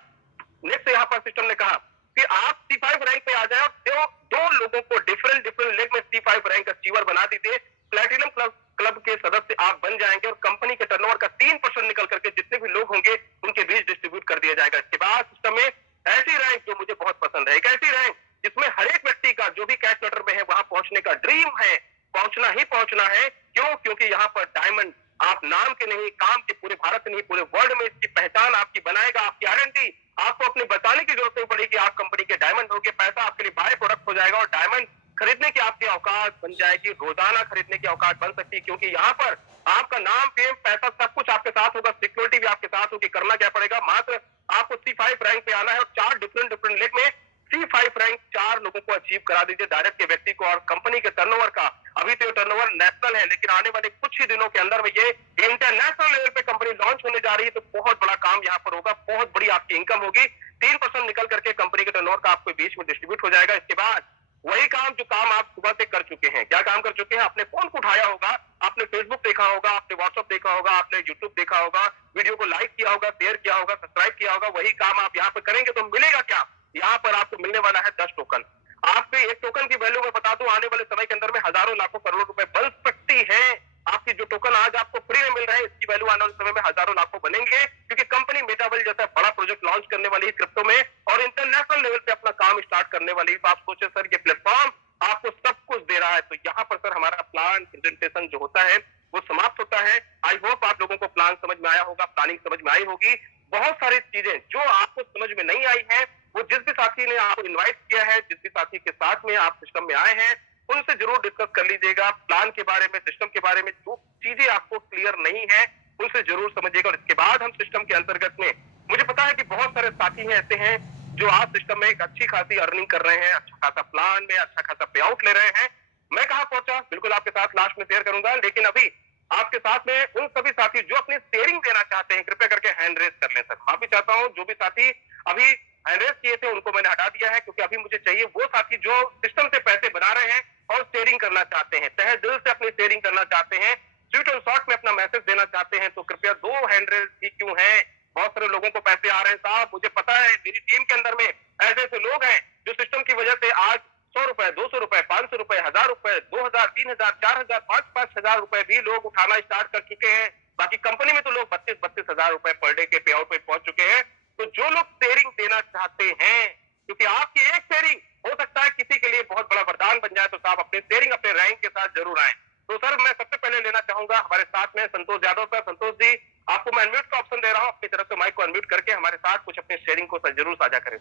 नेक्स्ट यहाँ पर सिस्टम ने कहा कि आप C5 रैंक पे आ जाए और दो लोगों को डिफरेंट लेग में C5 रैंक अचीवर बना दीजिए, प्लेटिनम क्लब के सदस्य आप बन जाएंगे और कंपनी के टर्नओवर का 3% निकल करके जितने भी लोग होंगे उनके बीच डिस्ट्रीब्यूट कर दिया जाएगा। इसके बाद सिस्टम में ऐसी रैंक जो मुझे बहुत पसंद है, एक ऐसी रैंक जिसमें हर एक व्यक्ति का जो भी कैश लेटर में है वहां पहुंचने का ड्रीम है, पहुंचना ही पहुंचना है। क्यों? क्योंकि यहाँ पर डायमंड आप नाम के नहीं, काम के, पूरे भारत नहीं पूरे वर्ल्ड में इसकी पहचान आपकी बनाएगा, आपकी आइडेंटिटी आपको अपने बताने की जरूरत नहीं पड़ेगी, आप कंपनी के डायमंड होगे, पैसा आपके लिए बाय प्रोडक्ट हो जाएगा और डायमंड खरीदने की आपकी औकात बन जाएगी, रोजाना खरीदने की औकात बन सकती है, क्योंकि यहाँ पर आपका नाम, फेम, पैसा सब कुछ आपके साथ होगा, सिक्योरिटी भी आपके साथ होगी। करना क्या पड़ेगा, मात्र आपको C5 रैंक पे आना है और 4 डिफरेंट लेग में C5 रैंक 4 लोगों को अचीव करा दीजिए, डायरेक्ट के व्यक्ति को। और कंपनी के टर्नओवर का, अभी तो ये टर्नओवर नेशनल है, लेकिन आने वाले कुछ ही दिनों के अंदर में ये इंटरनेशनल लेवल पे कंपनी लॉन्च होने जा रही है, तो बहुत बड़ा काम यहाँ पर होगा, बहुत बड़ी आपकी इनकम होगी। 3% निकल करके कंपनी के टर्नओवर का आपके बीच में डिस्ट्रीब्यूट हो जाएगा। इसके बाद वही काम जो काम आप सुबह से कर चुके हैं, क्या काम कर चुके हैं, आपने फोन को उठाया होगा, आपने फेसबुक देखा होगा, आपने व्हाट्सएप देखा होगा, आपने यूट्यूब देखा होगा, वीडियो को लाइक किया होगा, शेयर किया होगा, सब्सक्राइब किया होगा, वही काम आप यहाँ पे करेंगे तो मिलेगा क्या, यहाँ पर आपको मिलने वाला है 10 टोकन। आपके एक टोकन की वैल्यू मैं बता दूं, आने वाले समय के अंदर में हजारों लाखों करोड़ों रुपए बन सकती है। आपकी जो टोकन आज आपको फ्री में मिल रहे हैं, इसकी वैल्यू आने वाले समय में हजारों लाखों बनेंगे, क्योंकि कंपनी मेटावर्ल्ड जैसा बड़ा प्रोजेक्ट लॉन्च करने वाली है क्रिप्टो में और इंटरनेशनल लेवल पे अपना काम स्टार्ट करने वाली है। तो आप सोचे सर, ये प्लेटफॉर्म आपको सब कुछ दे रहा है, तो यहाँ पर सर हमारा प्लान प्रेजेंटेशन जो होता है वो समाप्त होता है। आई होप आप लोगों को प्लान समझ में आया होगा, प्लानिंग समझ में आई होगी। बहुत सारी चीजें जो आपको समझ में नहीं आई है, वो जिस भी साथी ने आपको इनवाइट किया है, जिस भी साथी के साथ में आप सिस्टम में आए हैं, उनसे जरूर डिस्कस कर लीजिएगा प्लान के बारे में, सिस्टम के बारे में। जो चीजें आपको क्लियर नहीं है उनसे जरूर समझिएगा और इसके बाद हम सिस्टम के अंतर्गत में, मुझे पता है कि बहुत सारे साथी हैं ऐसे हैं जो आज सिस्टम में एक अच्छी खासी अर्निंग कर रहे हैं, अच्छा खासा प्लान में अच्छा खासा पे आउट ले रहे हैं। मैं कहां पहुंचा बिल्कुल आपके साथ लास्ट में शेयर करूंगा, लेकिन अभी आपके साथ में उन सभी साथी जो अपनी शेयरिंग देना चाहते हैं, कृपया करके हैंड रेस कर लें सर। माफी चाहता हूं, जो भी साथी अभी हैंड रेस किए थे उनको मैंने हटा दिया है, क्योंकि अभी मुझे चाहिए वो साथी जो सिस्टम से पैसे बना रहे हैं और शेयरिंग करना चाहते हैं, तहे दिल से अपनी शेयरिंग करना चाहते हैं, स्वीट एंड शॉर्ट में अपना मैसेज देना चाहते हैं। तो कृपया 2 हैंड रेस ही क्यों है, बहुत सारे लोगों को पैसे आ रहे हैं साहब, मुझे पता है मेरी टीम के अंदर में ऐसे ऐसे लोग हैं जो सिस्टम की वजह से आज 100 रुपए, 200 रुपए, 500 रुपए, 1000 रुपए, 2000, 3000, 4000, 5,000 रुपए भी लोग उठाना स्टार्ट कर चुके हैं। बाकी कंपनी में तो लोग 32 हजार रुपए पर डे के पे आउट पे पहुंच चुके हैं। तो जो लोग शेयरिंग देना चाहते हैं, क्योंकि आपकी एक शेयरिंग हो सकता है किसी के लिए बहुत बड़ा वरदान बन जाए, तो साहब अपने शेयरिंग अपने रैंक के साथ जरूर आए। तो सर मैं सबसे पहले लेना चाहूंगा हमारे साथ में संतोष यादव सर। संतोष जी, आपको मैं अनम्यूट का ऑप्शन दे रहा हूं, अपनी तरफ से माइक को अनम्यूट करके हमारे साथ कुछ अपने शेयरिंग को सर जरूर साझा करें।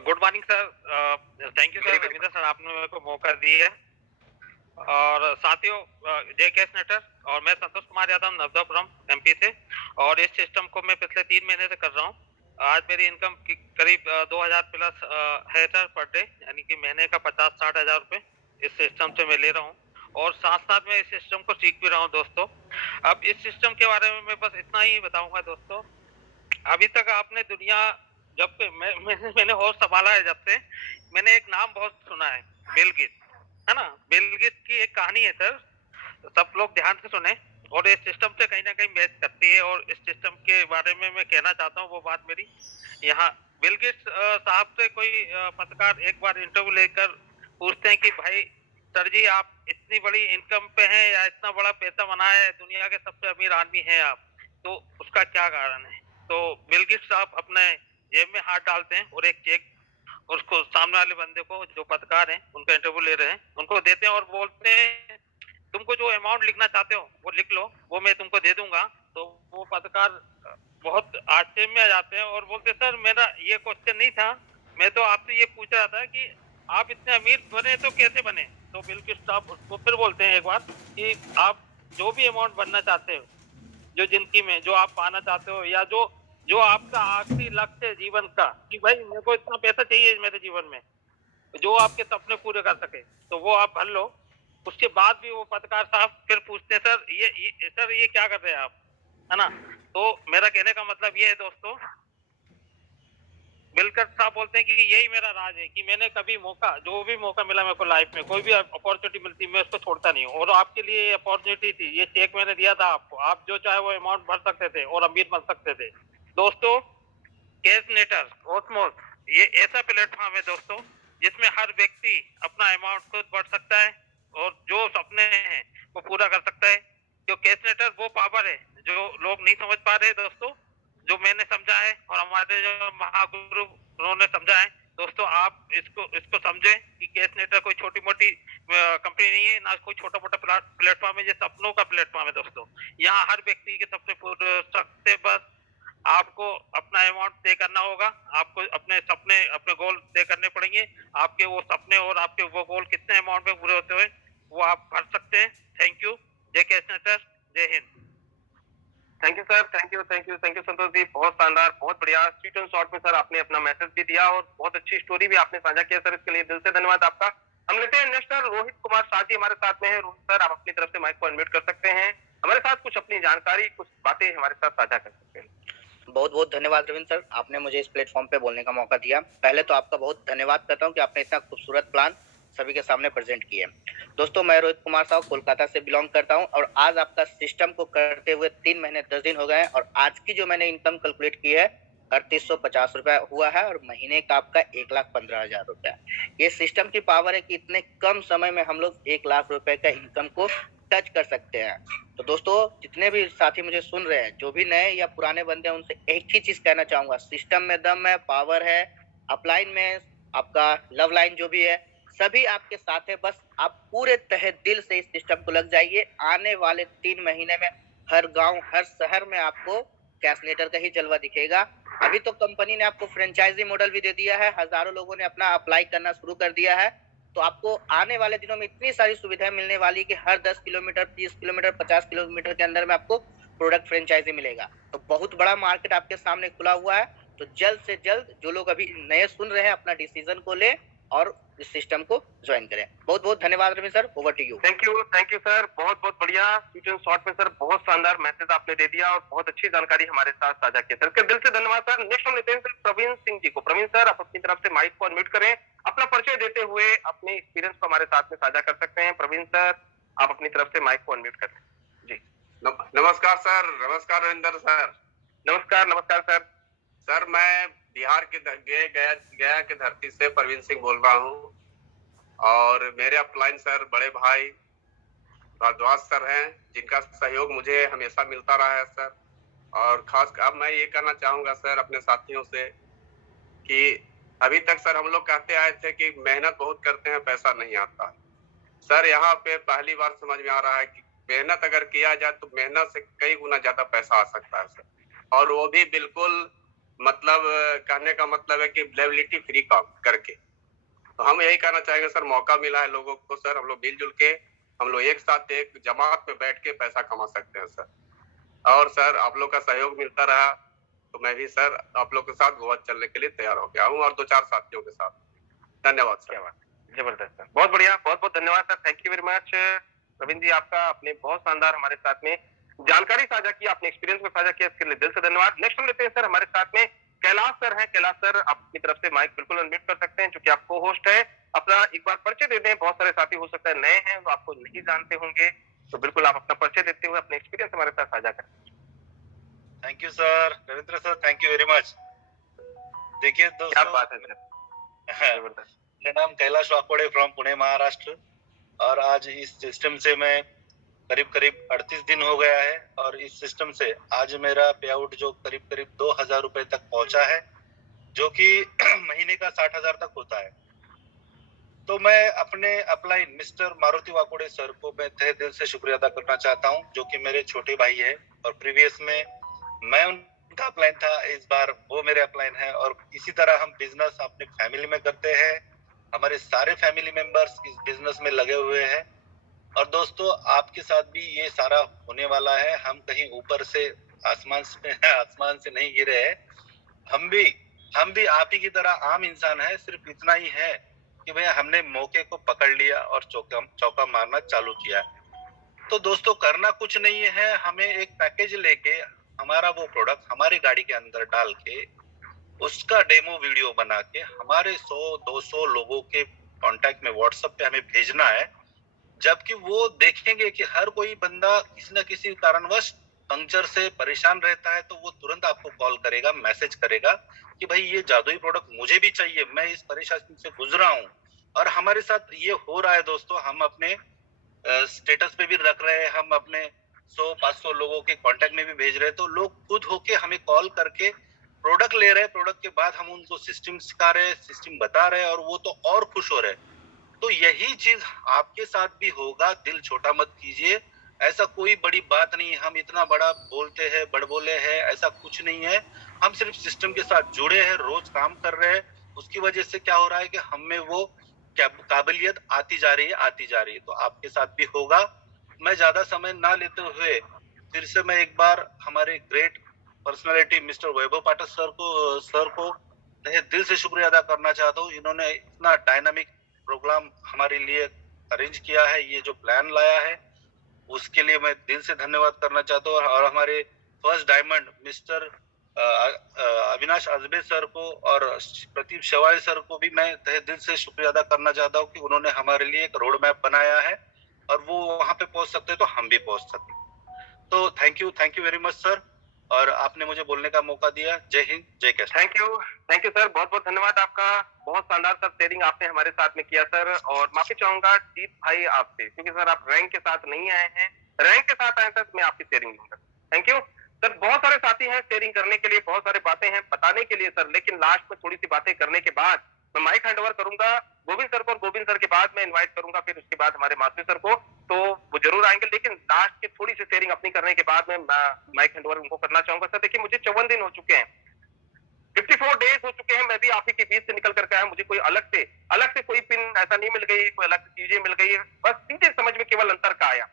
Good morning sir, thank you sir Ravindra sir, आपने मेरे को मौका दिया है। और साथियों, जय कैश नेटर और मैं संतोष कुमार यादव नवदापुरम MP से, और इस सिस्टम को मैं पिछले 3 महीने से कर रहा हूँ। आज मेरी इनकम करीब 2000 प्लस है सर पर डे, यानी कि महीने का 50-60 हजार रुपये इस सिस्टम से मैं ले रहा हूँ, और साथ साथ में इस सिस्टम को सीख भी रहा हूँ दोस्तों। अब इस सिस्टम के बारे में मैं बस इतना ही बताऊंगा दोस्तों। अभी तक आपने दुनिया, जब से मैंने होश संभाला है, जब से मैंने एक नाम बहुत सुना है, बिल गेट्स, है ना। बिल गेट्स की एक कहानी है सर, सब लोग ध्यान से सुने, और इस सिस्टम से कहीं ना कहीं मैच करती है, और इस सिस्टम के बारे में मैं कहना चाहता हूँ वो बात मेरी यहाँ। बिल गेट्स साहब से कोई पत्रकार एक बार इंटरव्यू लेकर पूछते हैं कि भाई सर जी, आप इतनी बड़ी इनकम पे हैं, या इतना बड़ा पैसा बना है, दुनिया के सबसे अमीर आदमी हैं आप, तो उसका क्या कारण है। तो बिल गेट्स साहब अपने जेब में हाथ डालते हैं और एक चेक उसको सामने वाले बंदे को, जो पत्रकार हैं उनका इंटरव्यू ले रहे हैं, उनको देते हैं और बोलते हैं तुमको जो अमाउंट लिखना चाहते हो वो लिख लो, वो मैं तुमको दे दूंगा। तो वो पत्रकार बहुत आश्चर्य में आ जाते हैं और बोलते सर मेरा ये क्वेश्चन नहीं था, मैं तो आपसे ये पूछ रहा था कि आप इतने अमीर बने तो कैसे बने। तो बिल गेट्स साहब उसको फिर बोलते हैं एक बार कि आप जो भी अमाउंट बनना चाहते हो, जो जिंदगी में जो आप पाना चाहते हो, या जो जो आपका आखिरी लक्ष्य है जीवन का, कि भाई मेरे को इतना पैसा चाहिए मेरे जीवन में, जो आपके सपने पूरे कर सके, तो वो आप भर लो। उसके बाद भी वो पत्रकार साहब फिर पूछते हैं सर ये क्या कर रहे हैं आप, है ना। तो मेरा कहने का मतलब ये है दोस्तों, बिलकर साहब बोलते हैं कि यही मेरा राज है कि मैंने कभी जो भी मौका मिला मेरे को लाइफ में, कोई भी अपॉर्चुनिटी मिलती मैं उसको छोड़ता नहीं हूँ। और आपके लिए ये अपॉर्चुनिटी थी, ये चेक मैंने दिया था आपको, आप जो चाहे वो अमाउंट भर सकते थे और अमीर बन सकते थे दोस्तों। कैश नेटर ऑस्मोस ये ऐसा प्लेटफॉर्म है दोस्तों, जिसमें हर व्यक्ति अपना अमाउंट खुद बढ़ सकता है और जो सपने हैं वो पूरा कर सकता है। जो कैश नेटर वो पावर है जो लोग नहीं समझ पा रहे दोस्तों, जो मैंने समझा है और हमारे जो महागुरु उन्होंने समझा है दोस्तों। आप इसको समझें कि कैश नेटर कोई छोटी मोटी कंपनी नहीं है, ना कोई छोटा मोटा प्लेटफॉर्म है, ये सपनों का प्लेटफॉर्म है दोस्तों। यहाँ हर व्यक्ति के सपने पूरे हो सकते, बस आपको अपना अमाउंट तय करना होगा, आपको अपने सपने, अपने गोल तय करने पड़ेंगे। आपके वो सपने और आपके वो गोल कितने अमाउंट में पूरे होते हुए वो आप कर सकते हैं। Thank you. जय कैशनेटर, जय Hind. Thank you sir, thank you Santosh ji, बहुत शानदार, बहुत बढ़िया, स्वीट एंड शॉर्ट में सर आपने अपना मैसेज भी दिया और बहुत अच्छी स्टोरी भी आपने साझा किया सर, इसके लिए दिल से धन्यवाद आपका। हम लेते हैं नेक्स्ट सर, रोहित कुमार शाह जी हमारे साथ में है। रोहित सर, आप अपनी तरफ से माइक को अनम्यूट कर सकते हैं, हमारे साथ कुछ अपनी जानकारी, कुछ बातें हमारे साथ साझा कर सकते हैं। बहुत बहुत धन्यवाद रविंद्र सर, आपने मुझे इस प्लेटफॉर्म पे बोलने का मौका दिया। पहले तो आपका बहुत धन्यवाद करता हूँ कि आपने इतना खूबसूरत प्लान सभी के सामने प्रेजेंट किए। दोस्तों, मैं रोहित कुमार साहू कोलकाता से बिलोंग करता हूँ और आज आपका सिस्टम को करते हुए 3 महीने 10 दिन हो गए हैं और आज की जो मैंने इनकम कैलकुलेट की है 3850 रुपया हुआ है और महीने का आपका 1,15,000 रुपया। ये सिस्टम की पावर है कि इतने कम समय में हम लोग 1 लाख रुपए का इनकम को टच कर सकते हैं। तो दोस्तों, जितने भी साथी मुझे सुन रहे हैं, जो भी नए या पुराने बंदे हैं, उनसे एक ही चीज कहना चाहूंगा, सिस्टम में दम है, पावर है, अपलाइन में आपका लव लाइन जो भी है, सभी आपके साथ है। बस आप पूरे तहे दिल से इस सिस्टम को लग जाइए। आने वाले 3 महीने में हर गांव, हर शहर में आपको कैशनेटर का ही जलवा दिखेगा। अभी तो कंपनी ने आपको फ्रेंचाइजी मॉडल भी दे दिया है, हजारों लोगों ने अपना अप्लाई करना शुरू कर दिया है। तो आपको आने वाले दिनों में इतनी सारी सुविधाएं मिलने वाली कि हर 10 किलोमीटर, 30 किलोमीटर, 50 किलोमीटर के अंदर में आपको प्रोडक्ट फ्रेंचाइजी मिलेगा। तो बहुत बड़ा मार्केट आपके सामने खुला हुआ है। तो जल्द से जल्द जो लोग अभी नए सुन रहे हैं, अपना डिसीजन को ले और इस सिस्टम को ज्वाइन करें। बहुत बहुत धन्यवाद Ravi sir, over to you. Thank you sir, बहुत बहुत बढ़िया, स्वीट एंड शॉर्ट में सर बहुत शानदार मैसेज आपने दे दिया और बहुत अच्छी जानकारी हमारे साथ साझा की सर, इसके दिल से धन्यवाद सर। नेक्स्ट हम लेते हैं सर प्रवीण सिंह जी को। प्रवीण सर, आप अपनी तरफ से माइक को अनम्यूट करें, अपना परिचय देते हुए अपने एक्सपीरियंस को हमारे साथ में साझा कर सकते हैं। प्रवीण सर, आप अपनी तरफ से माइक को अनम्यूट करें जी। नमस्कार सर, नमस्कार रविंदर सर। नमस्कार सर। सर, मैं बिहार के गया की धरती से प्रवीण सिंह बोल रहा हूँ और मेरे अपलाइन सर बड़े भाई भारद्वाज सर हैं, जिनका सहयोग मुझे हमेशा मिलता रहा है सर। और खास अब मैं ये कहना चाहूंगा सर अपने साथियों से कि अभी तक सर हम लोग कहते आए थे कि मेहनत बहुत करते हैं, पैसा नहीं आता। सर, यहाँ पे पहली बार समझ में आ रहा है कि मेहनत अगर किया जाए तो मेहनत से कई गुना ज्यादा पैसा आ सकता है सर, और वो भी बिल्कुल मतलब कहने का मतलब है कि लायबिलिटी फ्री काम करके। तो हम यही कहना चाहेंगे सर, मौका मिला है लोगों को सर, हम लोग मिलजुल के, हम लोग एक साथ एक जमात में बैठ के पैसा कमा सकते हैं सर। और सर, आप लोग का सहयोग मिलता रहा तो मैं भी सर आप लोग के साथ गोवा चलने के लिए तैयार हो गया हूँ और 2-4 साथियों के साथ। धन्यवाद सर। जबरदस्त सर, बहुत बढ़िया, बहुत बहुत धन्यवाद sir, thank you very much Ravindra ji, आपका अपने बहुत शानदार हमारे साथ में जानकारी साझा की, अपने एक्सपीरियंस में साझा किया, इसके लिए दिल से धन्यवाद। नेक्स्ट हम लेते हैं सर हमारे साथ में कैलाश सर हैं। कैलाश सर, आप अपनी तरफ से माइक बिल्कुल अनम्यूट कर सकते हैं, क्योंकि आप को होस्ट है। अपना एक बार परिचय दे दें, बहुत सारे साथी हो सकता है नए हैं तो आपको नहीं जानते होंगे, तो बिल्कुल आप अपना परिचय देते हुए अपने एक्सपीरियंस हमारे साथ साझा करें। Thank you sir, Ravindra sir, thank you very much. देखिए दोस्तों, क्या बात है सर, जबरदस्त। मेरा नाम कैलाश वाकोड़े फ्रॉम पुणे महाराष्ट्र, और आज इस सिस्टम से मैं करीब 38 दिन हो गया है और इस सिस्टम से आज मेरा पे आउट जो करीब 2,000 रुपए तक पहुंचा है, जो कि महीने का 60,000 तक होता है। तो मैं अपने upline mister Maruti Wakode sir को मैं तहे दिल से शुक्रिया अदा करना चाहता हूं, जो कि मेरे छोटे भाई है और प्रीवियस में मैं उनका अपलाइन था, इस बार वो मेरे अपलाइन है। और इसी तरह हम बिजनेस अपने फैमिली में करते हैं, हमारे सारे फैमिली मेंबर्स इस बिजनेस में लगे हुए हैं। और दोस्तों, आपके साथ भी ये सारा होने वाला है, हम कहीं ऊपर से आसमान से नहीं गिरे हैं, हम भी आप ही की तरह आम इंसान है, सिर्फ इतना ही है कि भैया हमने मौके को पकड़ लिया और चौका मारना चालू किया। तो दोस्तों, करना कुछ नहीं है, हमें एक पैकेज लेके हमारा वो प्रोडक्ट हमारी गाड़ी के अंदर डाल के उसका डेमो वीडियो बना के हमारे 100-200 लोगों के कांटेक्ट में व्हाट्सएप पे हमें भेजना है। जबकि वो देखेंगे कि हर कोई बंदा किसी न किसी कारणवश पंक्चर से परेशान रहता है, तो वो तुरंत आपको कॉल करेगा, मैसेज करेगा कि भाई ये जादुई प्रोडक्ट मुझे भी चाहिए, मैं इस परेशानी से गुजरा हूँ। और हमारे साथ ये हो रहा है दोस्तों, हम अपने स्टेटस पे भी रख रहे हैं, हम अपने 100-500 लोगों के कांटेक्ट में भी भेज रहे हैं, तो लोग खुद होके हमें कॉल करके प्रोडक्ट ले रहे हैं, प्रोडक्ट के बाद हम उनको सिस्टम सिखा रहे हैं, सिस्टम बता रहे हैं, और वो तो और खुश हो रहे हैं। तो यही चीज आपके साथ भी होगा, दिल छोटा मत कीजिए, ऐसा कोई बड़ी बात नहीं, हम इतना बड़ा बोलते हैं, बड़बोले हैं, ऐसा कुछ नहीं है। हम सिर्फ सिस्टम के साथ जुड़े हैं, रोज काम कर रहे हैं। उसकी वजह से क्या हो रहा है कि हम में वो काबिलियत आती जा रही है। तो आपके साथ भी होगा। मैं ज्यादा समय ना लेते हुए फिर से मैं एक बार हमारे ग्रेट पर्सनालिटी मिस्टर वैभव पाठक सर को तहे दिल से शुक्रिया अदा करना चाहता हूँ। इन्होंने इतना डायनामिक प्रोग्राम हमारे लिए अरेंज किया है, ये जो प्लान लाया है उसके लिए मैं दिल से धन्यवाद करना चाहता हूँ। और हमारे फर्स्ट डायमंड मिस्टर अविनाश अजबे सर को और प्रदीप शेवाड़ी सर को भी मैं तहे दिल से शुक्रिया अदा करना चाहता हूँ कि उन्होंने हमारे लिए एक रोड मैप बनाया है और वो वहां पे पहुंच सकते हैं तो हम भी पहुंच सकते हैं। तो thank you very much sir, और आपने मुझे बोलने का मौका दिया। जय हिंद, जय कैश। थैंक यू सर, बहुत बहुत धन्यवाद आपका। बहुत शानदार सर शेयरिंग आपने हमारे साथ में किया सर। और माफी चाहूंगा जीत भाई आपसे, क्योंकि सर आप रैंक के साथ नहीं आए हैं, रैंक के साथ आए सर, मैं आपकी शेयरिंग लूंगा। Thank you sir. बहुत सारे साथी हैं शेयरिंग करने के लिए, बहुत सारे बातें हैं बताने के लिए सर, लेकिन लास्ट में थोड़ी सी बातें करने के बाद मैं माइक हैंड ओवर करूंगा गोविंद सर को, और गोविंद सर के बाद मैं इन्वाइट करूंगा फिर उसके बाद हमारे मास्टर सर को, तो वो जरूर आएंगे। लेकिन लास्ट की थोड़ी सी शेयरिंग अपनी करने के बाद में माइक हैंड ओवर उनको करना चाहूंगा। सर देखिए, मुझे 54 दिन हो चुके हैं, 54 डेज हो चुके हैं, मैं भी आप ही के बीच से निकल करके आया। मुझे कोई अलग से कोई पिन ऐसा नहीं मिल गई, कोई अलग चीजें मिल गई, बस सीधे समझ में केवल अंतर का आया।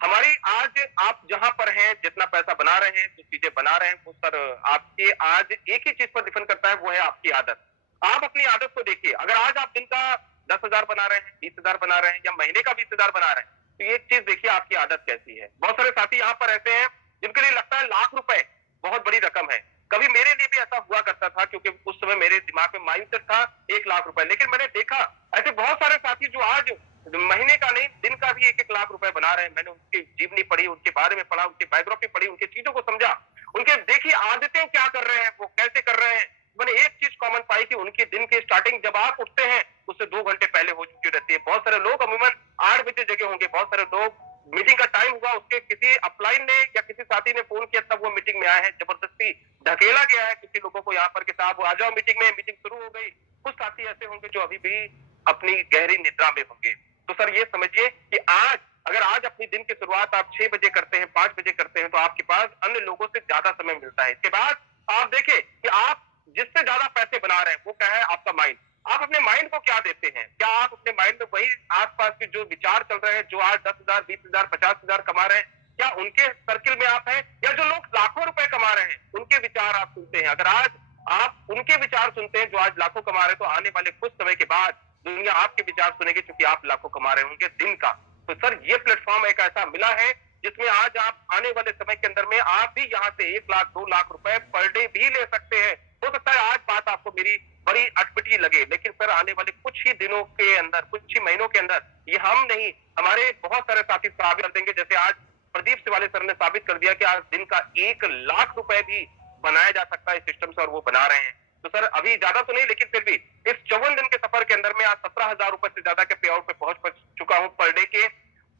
हमारी आज आप जहां पर हैं, जितना पैसा बना रहे हैं, जो चीजें बना रहे हैं, वो सर आपके आज एक ही चीज पर डिपेंड करता है, वो है आपकी आदत। आप अपनी आदत को देखिए। अगर आज आप दिन का 10,000 बना रहे हैं, 20,000 बना रहे हैं, या महीने का 20,000 बना रहे हैं, तो एक चीज देखिए आपकी आदत कैसी है। बहुत सारे साथी यहाँ पर ऐसे हैं जिनके लिए लगता है लाख रुपए बहुत बड़ी रकम है। कभी मेरे लिए भी ऐसा हुआ करता था, क्योंकि उस समय मेरे दिमाग में माइंडसेट था 1 लाख रुपए। लेकिन मैंने देखा ऐसे बहुत सारे साथी जो आज महीने का नहीं, दिन का भी 1-1 लाख रुपए बना रहे हैं। मैंने उनकी जीवनी पढ़ी, उनके बारे में पढ़ा, उनकी बायोग्राफी पढ़ी, उनकी चीजों को समझा, उनके देखी आदतें क्या कर रहे हैं, वो कैसे कर रहे हैं। मैंने एक चीज कॉमन पाई कि उनके दिन की स्टार्टिंग जब आप उठते हैं उससे 2 घंटे पहले हो चुकी रहती है। बहुत सारे लोग अमूमन 8 बजे जगे होंगे, बहुत सारे लोग मीटिंग का टाइम हुआ, उसके किसी अपलाइन ने या किसी साथी ने फोन किया तब वो मीटिंग में आए हैं। जबरदस्ती ढकेला गया है किसी लोगों को यहाँ पर कि साहब आ जाओ मीटिंग में, मीटिंग शुरू हो गई। कुछ साथी ऐसे होंगे जो अभी भी अपनी गहरी निद्रा में होंगे। तो सर ये समझिए कि अगर आज अपनी दिन की शुरुआत आप 6 बजे करते हैं, 5 बजे करते हैं, तो आपके पास अन्य लोगों से ज्यादा समय मिलता है। इसके बाद आप देखें कि आप जिससे ज्यादा पैसे बना रहे हैं वो क्या है, आपका माइंड। आप अपने माइंड को क्या देते हैं? क्या आप अपने माइंड में वही आसपास के जो विचार चल रहे हैं, जो आज 10,000, 20,000, 50,000 कमा रहे हैं, क्या उनके सर्किल में आप हैं? या जो लोग लाखों रुपए कमा रहे हैं उनके विचार आप सुनते हैं? अगर आज आप उनके विचार सुनते हैं जो आज लाखों कमा रहे हैं, तो आने वाले कुछ समय के बाद दुनिया आपके विचार सुनेगी, क्योंकि आप लाखों कमा रहे होंगे दिन का। तो सर ये प्लेटफॉर्म एक ऐसा मिला है जिसमें आज आप आने वाले समय के अंदर में आप भी यहाँ से 1 लाख 2 लाख रुपए पर डे भी ले सकते हैं। हो सकता है आज बात आपको मेरी बड़ी अटपटी लगे, लेकिन सर आने वाले कुछ ही दिनों के अंदर, कुछ ही महीनों के अंदर, ये हम नहीं, हमारे बहुत सारे साथी साबित कर देंगे। जैसे आज प्रदीप सिवाले सर ने साबित कर दिया कि आज दिन का 1 लाख रुपए भी बनाया जा सकता है सिस्टम से, और वो बना रहे हैं। तो सर अभी ज्यादा तो नहीं, लेकिन फिर भी इस 54 दिन के सफर के अंदर में आज 17,000 रुपए से ज्यादा के पे आउट पे पहुंच चुका हूं पर डे के।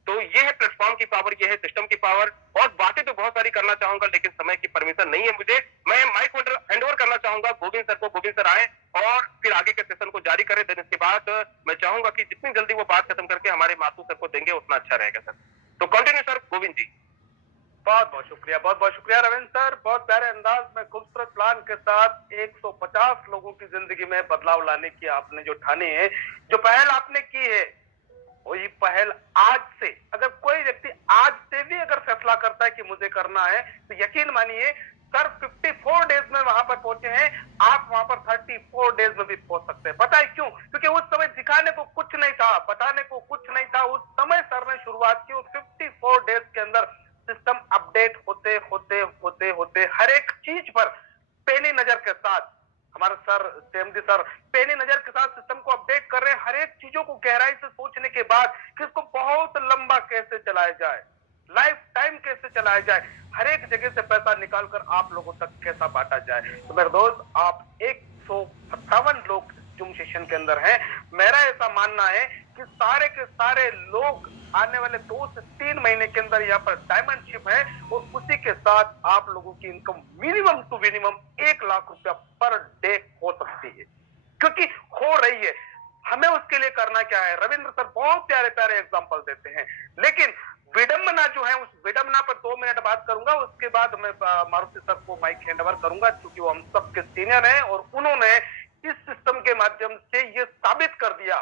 तो ये है प्लेटफॉर्म की पावर, ये है सिस्टम की पावर। और बातें तो बहुत सारी करना चाहूंगा, लेकिन समय की परमिशन नहीं है मुझे। मैं माइक हैंड ओवर करना चाहूंगा गोविंद सर को। गोविंद सर आए और फिर आगे के सेशन को जारी करें। देन इसके बाद मैं चाहूंगा कि जितनी जल्दी वो बात खत्म करके हमारे मातू सर को देंगे उतना अच्छा रहेगा सर। तो कंटिन्यू सर, गोविंद जी। बहुत बहुत शुक्रिया रविंद्र सर। बहुत प्यारे अंदाज में खूबसूरत प्लान के साथ 150 लोगों की जिंदगी में बदलाव लाने की आपने जो ठानी है, जो पहल आपने की है, वही पहल आज से अगर कोई व्यक्ति आज से भी अगर फैसला करता है कि मुझे करना है, तो यकीन मानिए सर 54 डेज में वहां पर पहुंचे हैं, आप वहां पर 34 डेज में भी पहुंच सकते हैं। पता है क्यों? क्योंकि उस समय दिखाने को कुछ नहीं था, बताने को कुछ नहीं था। उस समय सर ने शुरुआत की, उस 54 डेज के अंदर सिस्टम अपडेट होते होते होते होते हर एक चीज पर पैनी नजर के साथ हमारे सर सेमडी सर पैनी नजर के साथ सिस्टम को अपडेट कर रहे हैं। हर एक चीजों को गहराई से सोचने के बाद कि इसको बहुत लंबा कैसे चलाया जाए, लाइफ टाइम कैसे चलाया जाए, हर एक जगह से पैसा निकालकर आप लोगों तक कैसा बांटा जाए। तो मेरे दोस्त, आप 157 लोग जूम सेशन के अंदर हैं। मेरा ऐसा मानना है कि सारे के सारे लोग आने वाले 2 से 3 महीने के अंदर यहाँ पर डायमंडशिप है, और उसी के साथ आप लोगों की income minimum to minimum 1 lakh रुपया पर डे हो सकती है, क्योंकि हो रही है। हमें उसके लिए करना क्या है? रविंद्र सर बहुत प्यारे प्यारे एग्जाम्पल देते हैं, लेकिन विडंबना जो है उस विडंबना पर 2 मिनट बात करूंगा, उसके बाद मैं मारुति सर को माइक हैंडओवर करूंगा, क्योंकि वो हम सबके सीनियर हैं और उन्होंने इस सिस्टम के माध्यम से ये साबित कर दिया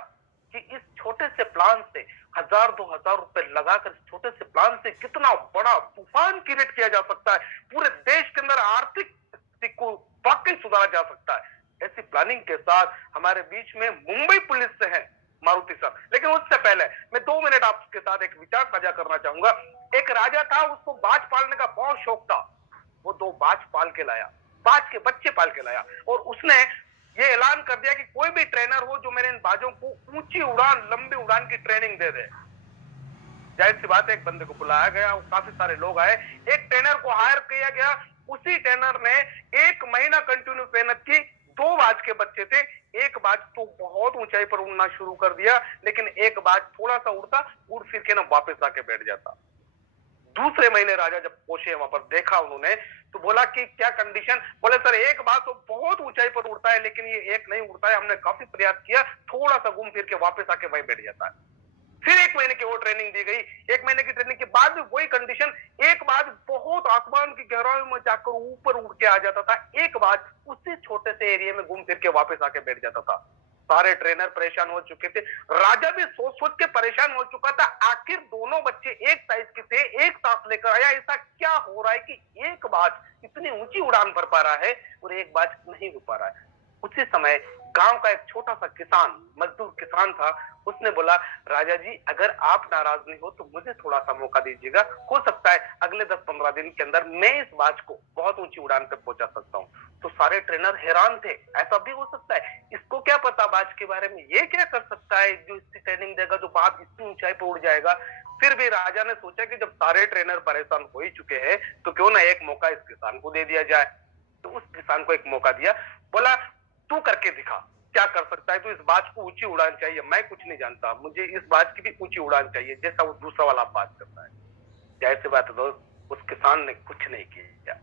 कि इस छोटे से प्लान से 1000-2000 रुपए लगाकर इस छोटे से प्लान से कितना बड़ा तूफान क्रिएट किया जा सकता है, पूरे देश के अंदर आर्थिक स्थिति को वाकई सुधारा जा सकता है। ऐसी प्लानिंग के साथ हमारे बीच में मुंबई पुलिस से है मारुति सर। लेकिन उससे पहले मैं 2 मिनट आपके साथ एक विचार साझा करना चाहूंगा। एक राजा था, उसको बाज पालने का बहुत शौक था। वो 2 बाज पाल के लाया, बाज के बच्चे पाल के लाया, और उसने ये ऐलान कर दिया कि कोई भी ट्रेनर हो जो मेरे इन बाजों को ऊंची उड़ान, लंबी उड़ान की ट्रेनिंग दे दे। जाहिर सी बात है, एक बंदे को बुलाया गया, काफी सारे लोग आए, एक ट्रेनर को हायर किया गया। उसी ट्रेनर ने 1 महीना कंटिन्यू मेहनत की। 2 बाज के बच्चे थे, एक बाज तो बहुत ऊंचाई पर उड़ना शुरू कर दिया, लेकिन एक बाज थोड़ा सा उड़ता, उड़ फिर के ना वापस आके बैठ जाता। दूसरे महीने राजा जब पहुंचे वहां पर, देखा उन्होंने, तो बोला कि क्या कंडीशन? बोले सर एक बात तो बहुत ऊंचाई पर उड़ता है, लेकिन ये एक नहीं उड़ता है, हमने काफी प्रयास किया, थोड़ा सा घूम फिर के वापस आके वहीं बैठ जाता है। फिर 1 महीने की और ट्रेनिंग दी गई। 1 महीने की ट्रेनिंग के बाद भी वही कंडीशन, एक बाज बहुत आसमान की गहराई में जाकर ऊपर उड़ के आ जाता था, एक बाज उसी छोटे से एरिया में घूम फिर के वापस आके बैठ जाता था। सारे ट्रेनर परेशान हो चुके थे, राजा भी सोच सोच के परेशान हो चुका था, आखिर दोनों बच्चे एक साइज के थे, एक साथ लेकर आया, ऐसा क्या हो रहा है कि एक बाज इतनी ऊंची उड़ान भर पा रहा है और एक बाज नहीं उड़ पा रहा है। उसी समय गांव का एक छोटा सा किसान, मजदूर किसान था, उसने बोला राजा जी अगर आप नाराज नहीं हो तो मुझे थोड़ा सा मौका दीजिएगा, हो सकता है अगले 10-15 दिन के अंदर मैं इस बाज को बहुत ऊंची उड़ान पे पहुंचा सकता हूँ। तो सारे ट्रेनर हैरान थे, ऐसा भी हो सकता है, इसको क्या पता बाज के बारे में, ये क्या कर सकता है जो इसकी ट्रेनिंग देगा, जो बाज इतनी ऊंचाई पे उड़ जाएगा। फिर भी राजा ने सोचा कि जब सारे ट्रेनर परेशान हो ही चुके हैं तो क्यों ना एक मौका इस किसान को दे दिया जाए। तो उस किसान को एक मौका दिया, बोला तू करके दिखा क्या कर सकता है। तो इस बाज को ऊंची उड़ान चाहिए, मैं कुछ नहीं जानता, मुझे इस बाज की भी ऊंची उड़ान चाहिए जैसा वो दूसरा वाला बाज करता है। जाहिर सी बात है दोस्त, उस किसान ने कुछ नहीं किया।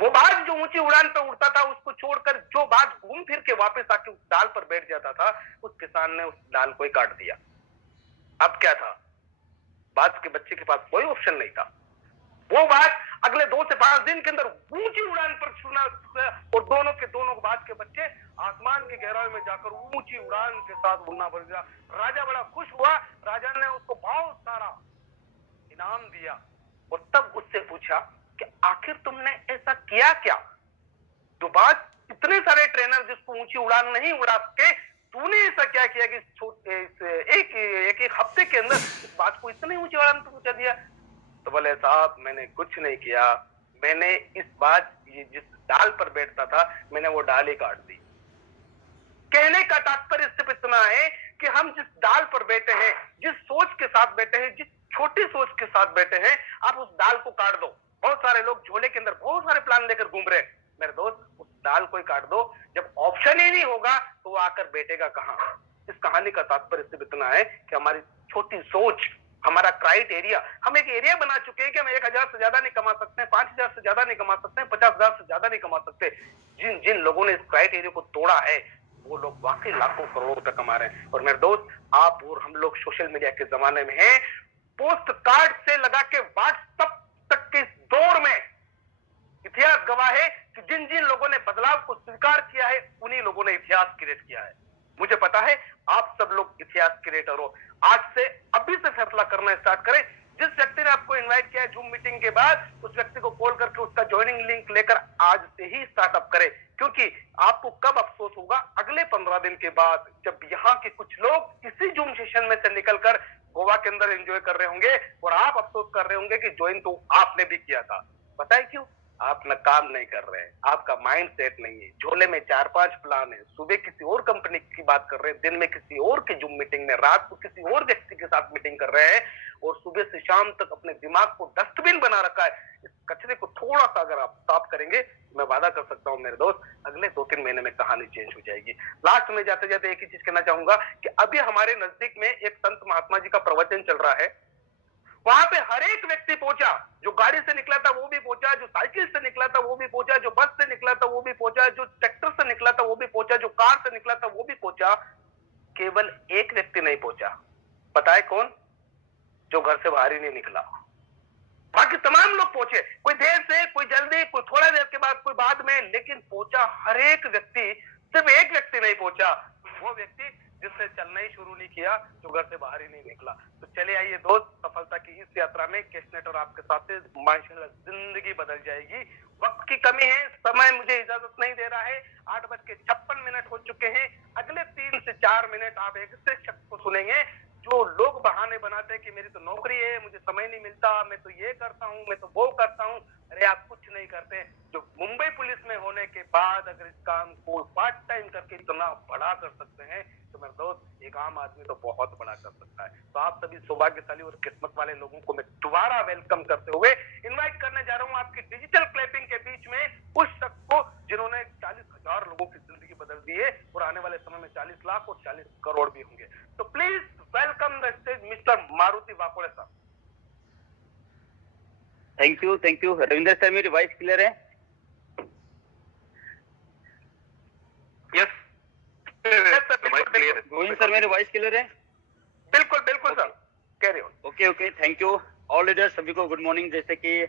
वो बाज जो ऊंची उड़ान पे उड़ता था उसको छोड़कर जो बाज घूम फिर के वापस आके उस डाल पर बैठ जाता था, उस किसान ने उस डाल को ही काट दिया। अब क्या था, बाज के बच्चे के पास कोई ऑप्शन नहीं था। वो बाज अगले 2 से 5 दिन के अंदर ऊंची उड़ान पर छूना, और दोनों बाज के बच्चे आसमान की गहराई में जाकर ऊंची उड़ान के साथ उड़ना बढ़ गया। राजा बड़ा खुश हुआ, राजा ने उसको बहुत सारा इनाम दिया और तब उससे पूछा कि आखिर तुमने ऐसा किया क्या, जो बाज इतने सारे ट्रेनर जिसको ऊंची उड़ान नहीं उड़ा सके, तूने ऐसा क्या किया कि एक हफ्ते के अंदर इस बाज को इतनी ऊंची उड़ान पर पहुंचा दिया। तो बोले साहब मैंने कुछ नहीं किया, मैंने इस बाज जिस डाल पर बैठता था मैंने वो डाल ही काट दी। कहने का तात्पर्य सिर्फ इतना है कि हम जिस डाल पर बैठे हैं, जिस सोच के साथ बैठे हैं, जिस छोटी सोच के साथ बैठे हैं, आप उस डाल को काट दो। बहुत सारे लोग झोले के अंदर बहुत सारे प्लान लेकर घूम रहे हैं, मेरे दोस्त उस डाल को ही काट दो। जब ऑप्शन ही नहीं होगा तो वो आकर बैठेगा कहां। इस कहानी का तात्पर्य सिर्फ इतना है कि हमारी छोटी सोच, हमारा क्राइटेरिया, हम एक एरिया बना चुके हैं कि हम 1000 से ज्यादा नहीं कमा सकते, 5000 से ज्यादा नहीं कमा सकते, 50000 से ज्यादा नहीं कमा सकते। जिन जिन लोगों ने इस क्राइटेरिया को तोड़ा है वो लोग वाकई लाखों करोड़ों रुपए कमा रहे हैं। और मेरे दोस्त, आप और हम लोग सोशल मीडिया के जमाने में हैं, पोस्ट कार्ड से लगा के व्हाट्सएप तक के इस दौर में इतिहास गवाह है कि जिन जिन लोगों ने बदलाव को स्वीकार किया है उन्हीं लोगों ने इतिहास क्रिएट किया है। मुझे पता है आप सब लोग इतिहास क्रिएटर हो। आज से अभी से फैसला करना स्टार्ट करें। जिस व्यक्ति ने आपको इनवाइट किया है जूम मीटिंग के बाद, उस व्यक्ति को कॉल करके उसका ज्वाइनिंग लिंक लेकर आज से ही स्टार्टअप करें, क्योंकि आपको कब अफसोस होगा, अगले 15 दिन के बाद, जब यहाँ के कुछ लोग इसी जूम सेशन में से निकलकर गोवा के अंदर एंजॉय कर रहे होंगे और आप अफसोस कर रहे होंगे कि ज्वाइन तो आपने भी किया था। पता है क्यों? आप न काम नहीं कर रहे हैं, आपका माइंड सेट नहीं है, झोले में 4-5 प्लान है, सुबह किसी और कंपनी की बात कर रहे हैं, दिन में किसी और की जूम मीटिंग में, रात को किसी और व्यक्ति के साथ मीटिंग कर रहे हैं, और सुबह से शाम तक अपने दिमाग को डस्टबिन बना रखा है। इस कचरे को थोड़ा सा अगर आप साफ करेंगे, मैं वादा कर सकता हूं मेरे दोस्त, अगले 2-3 महीने में कहानी चेंज हो जाएगी। लास्ट में जाते जाते एक ही चीज कहना चाहूंगा कि अभी हमारे नजदीक में एक संत महात्मा जी का प्रवचन चल रहा है। वहां पे हर एक व्यक्ति पहुंचा, जो गाड़ी से निकला था वो भी पहुंचा, जो साइकिल से निकला था वो भी पहुंचा, जो बस से निकला था वो भी पहुंचा, जो ट्रैक्टर से निकला था वो भी पहुंचा, जो कार से निकला था वो भी पहुंचा। केवल एक व्यक्ति नहीं पहुंचा, पता है कौन? जो घर से बाहर ही नहीं निकला। बाकी तमाम लोग पहुंचे, कोई देर से, कोई जल्दी, कोई थोड़ा देर के बाद, कोई बाद में, लेकिन पहुंचा हर एक व्यक्ति। सिर्फ एक व्यक्ति नहीं पहुंचा, वो व्यक्ति जिसने चलना ही शुरू नहीं किया, जो घर से बाहर ही नहीं निकला। तो चले आइए दोस्त, सफलता की इस यात्रा में कैशनेट और आपके साथ माशाल्लाह जिंदगी बदल जाएगी। वक्त की कमी है, समय मुझे इजाजत नहीं दे रहा है। 8:56 हो चुके हैं। अगले 3 से 4 मिनट आप एक ऐसे शख्स को सुनेंगे जो लोग बहाने बनाते हैं कि मेरी तो नौकरी है, मुझे समय नहीं मिलता, मैं तो ये करता हूँ, मैं तो वो करता हूँ। अरे आप कुछ नहीं करते। जो मुंबई पुलिस में होने के बाद अगर इस काम को पार्ट टाइम करके इतना बड़ा कर सकते हैं, तो मेरे दोस्त एक आम आदमी तो बहुत बड़ा कर सकता है। तो आप सभी सौभाग्यशाली और किस्मत वाले लोगों को मैं दोबारा वेलकम करते हुए इन्वाइट करने जा रहा हूँ आपकी डिजिटल क्लैपिंग के बीच में उस शख्स को जिन्होंने 40,000 लोगों की जिंदगी बदल दी है और आने वाले समय में 40 लाख और 40 करोड़ भी होंगे। तो please welcome the stage mister Maruti Wakode साहब। थैंक यू रविंदर सर, मेरी वॉइस क्लियर है? यस गोविंद सर, मेरी वॉइस क्लियर है? बिल्कुल बिल्कुल sir, carry on. Okay thank you all leaders, सभी को गुड मॉर्निंग। जैसे कि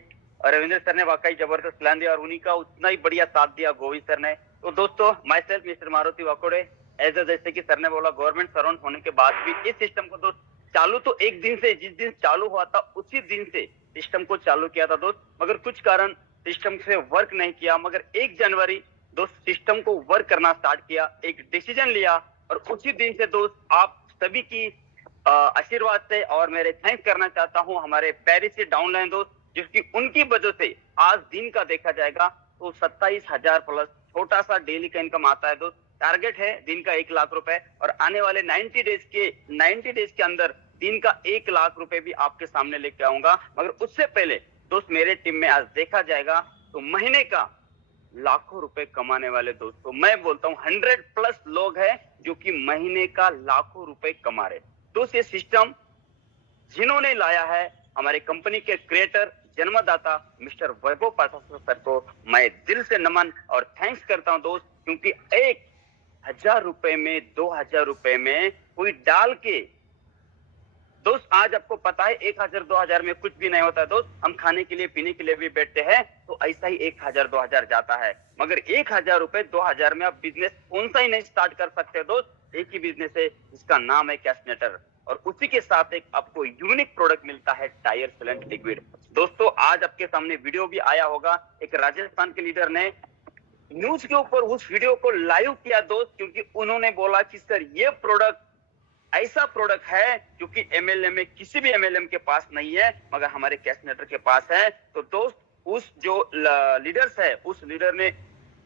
रविंद्र सर ने वाकई जबरदस्त प्लान दिया और उन्हीं का उतना ही बढ़िया साथ दिया गोविंद सर ने। तो दोस्तों, myself mister Maruti Wakode as जैसे कि सर ने बोला, गवर्नमेंट सराउंड होने के बाद भी इस सिस्टम को दोस्त चालू तो एक दिन से, जिस दिन चालू हुआ था उसी दिन से सिस्टम को चालू किया था दोस्त, मगर कुछ कारण सिस्टम से वर्क नहीं किया। मगर 1 जनवरी दोस्त सिस्टम को वर्क करना स्टार्ट किया, एक डिसीजन लिया और उसी दिन से दोस्त आप सभी की आशीर्वाद से और मेरे थैंक्स करना चाहता हूं हमारे पेरिस से डाउनलाइन दोस्त, जिसकी उनकी वजह से आज दिन का देखा जाएगा तो 27,000 प्लस छोटा सा डेली का इनकम आता है दोस्त। टारगेट है दिन का 1 लाख रुपए और आने वाले 90 डेज के अंदर दिन का 1 लाख रुपए भी आपके सामने लेके आऊंगा। मगर उससे पहले दोस्त मेरे टीम में आज देखा जाएगा तो महीने का लाखों रुपए कमाने वाले दोस्तों, मैं बोलता हूँ 100 प्लस लोग हैं जो कि महीने का लाखों रुपए कमा रहे। दोस्त ये सिस्टम जिन्होंने लाया है, हमारे कंपनी के क्रिएटर, जन्मदाता मिस्टर वैभव पाठक सर को मैं दिल से नमन और थैंक्स करता हूं दोस्त, क्योंकि 1,000 रुपए में, 2,000 रुपए में कोई डाल के दोस्त, आज आपको पता है 1,000-2,000 में कुछ भी नहीं होता है दोस्त। हम खाने के लिए, पीने के लिए भी बैठते हैं तो ऐसा ही 1,000-2,000 जाता है। मगर 1,000 रुपए 2,000 में आप बिजनेस कौन सा ही नहीं स्टार्ट कर सकते दोस्त। एक ही बिजनेस है जिसका नाम है कैशनेटर और उसी के साथ एक आपको यूनिक प्रोडक्ट मिलता है टायर सीलेंट लिक्विड। दोस्तों, आज आपके सामने वीडियो भी आया होगा, एक राजस्थान के लीडर ने न्यूज के ऊपर उस वीडियो को लाइव किया दोस्त, क्योंकि उन्होंने बोला कि सर ये प्रोडक्ट ऐसा प्रोडक्ट है जो कि एमएलए में किसी भी एमएलएम के पास नहीं है, मगर हमारे कैशनेटर के पास है। तो दोस्त, उस जो लीडर्स है, उस लीडर ने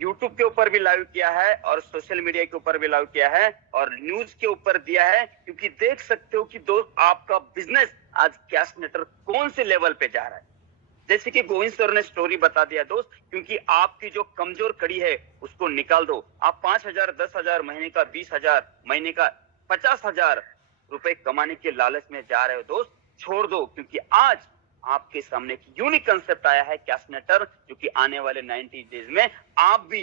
यूट्यूब के ऊपर भी लाइव किया है और सोशल मीडिया के ऊपर भी लाइव किया है और न्यूज के ऊपर दिया है, क्योंकि देख सकते हो कि दोस्त आपका बिजनेस आज कैशनेटर कौन से लेवल पे जा रहा है। जैसे कि गोविंद सर ने स्टोरी बता दिया दोस्त, क्योंकि आपकी जो कमजोर कड़ी है उसको निकाल दो। आप 5,000, 10,000 महीने का, 20,000 महीने का, 50,000 रुपए कमाने के लालच में जा रहे हो दोस्त, छोड़ दो, क्योंकि आज आपके सामने एक यूनिक कंसेप्ट आया है कैशनेटर, जो कि आने वाले 90 डेज में आप भी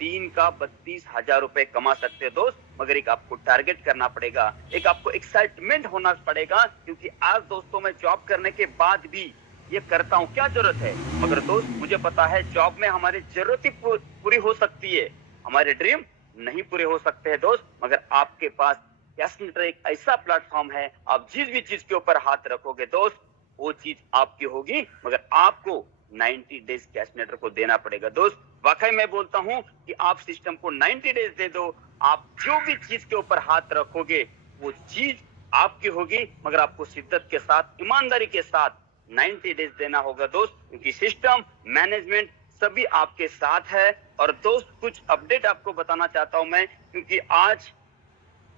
दिन का 32,000 रुपए कमा सकते हो दोस्त। मगर एक आपको टारगेट करना पड़ेगा, एक आपको एक्साइटमेंट होना पड़ेगा, क्योंकि आज दोस्तों मैं जॉब करने के बाद भी ये करता हूँ, क्या जरूरत है। मगर दोस्त, मुझे पता है जॉब में हमारी जरूरत ही पूरी हो सकती है, हमारे ड्रीम नहीं पूरे हो सकते हैं दोस्त। मगर आपके पास कैशनेटर एक ऐसा प्लेटफॉर्म है, आप जिस भी चीज के ऊपर हाथ रखोगे दोस्त वो चीज आपकी होगी, मगर आपको 90 डेज कैशनेटर को देना पड़ेगा दोस्त। वाकई मैं बोलता हूं कि आप सिस्टम को 90 डेज दे दो, आप जो भी चीज के ऊपर हाथ रखोगे वो चीज आपकी होगी, मगर आपको शिद्दत के साथ, ईमानदारी के साथ 90 डेज देना होगा दोस्त, क्योंकि सिस्टम, मैनेजमेंट सभी आपके साथ है। और दोस्त, कुछ अपडेट आपको बताना चाहता हूं मैं, क्योंकि आज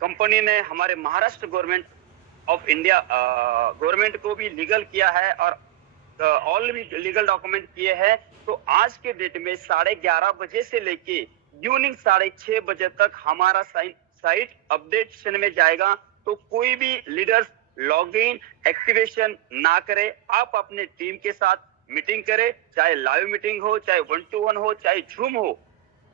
कंपनी ने हमारे Maharashtra government of India government को भी लीगल किया है और ऑल भी लीगल डॉक्यूमेंट किए हैं। तो आज के डेट में 11:30 बजे से लेके इवनिंग 6:30 बजे तक हमारा साइट अपडेशन में जाएगा। तो कोई भी लीडर्स लॉगिन एक्टिवेशन ना करे, आप अपने टीम के साथ मीटिंग करें, चाहे लाइव मीटिंग हो, चाहे 1-to-1 हो, चाहे जूम हो,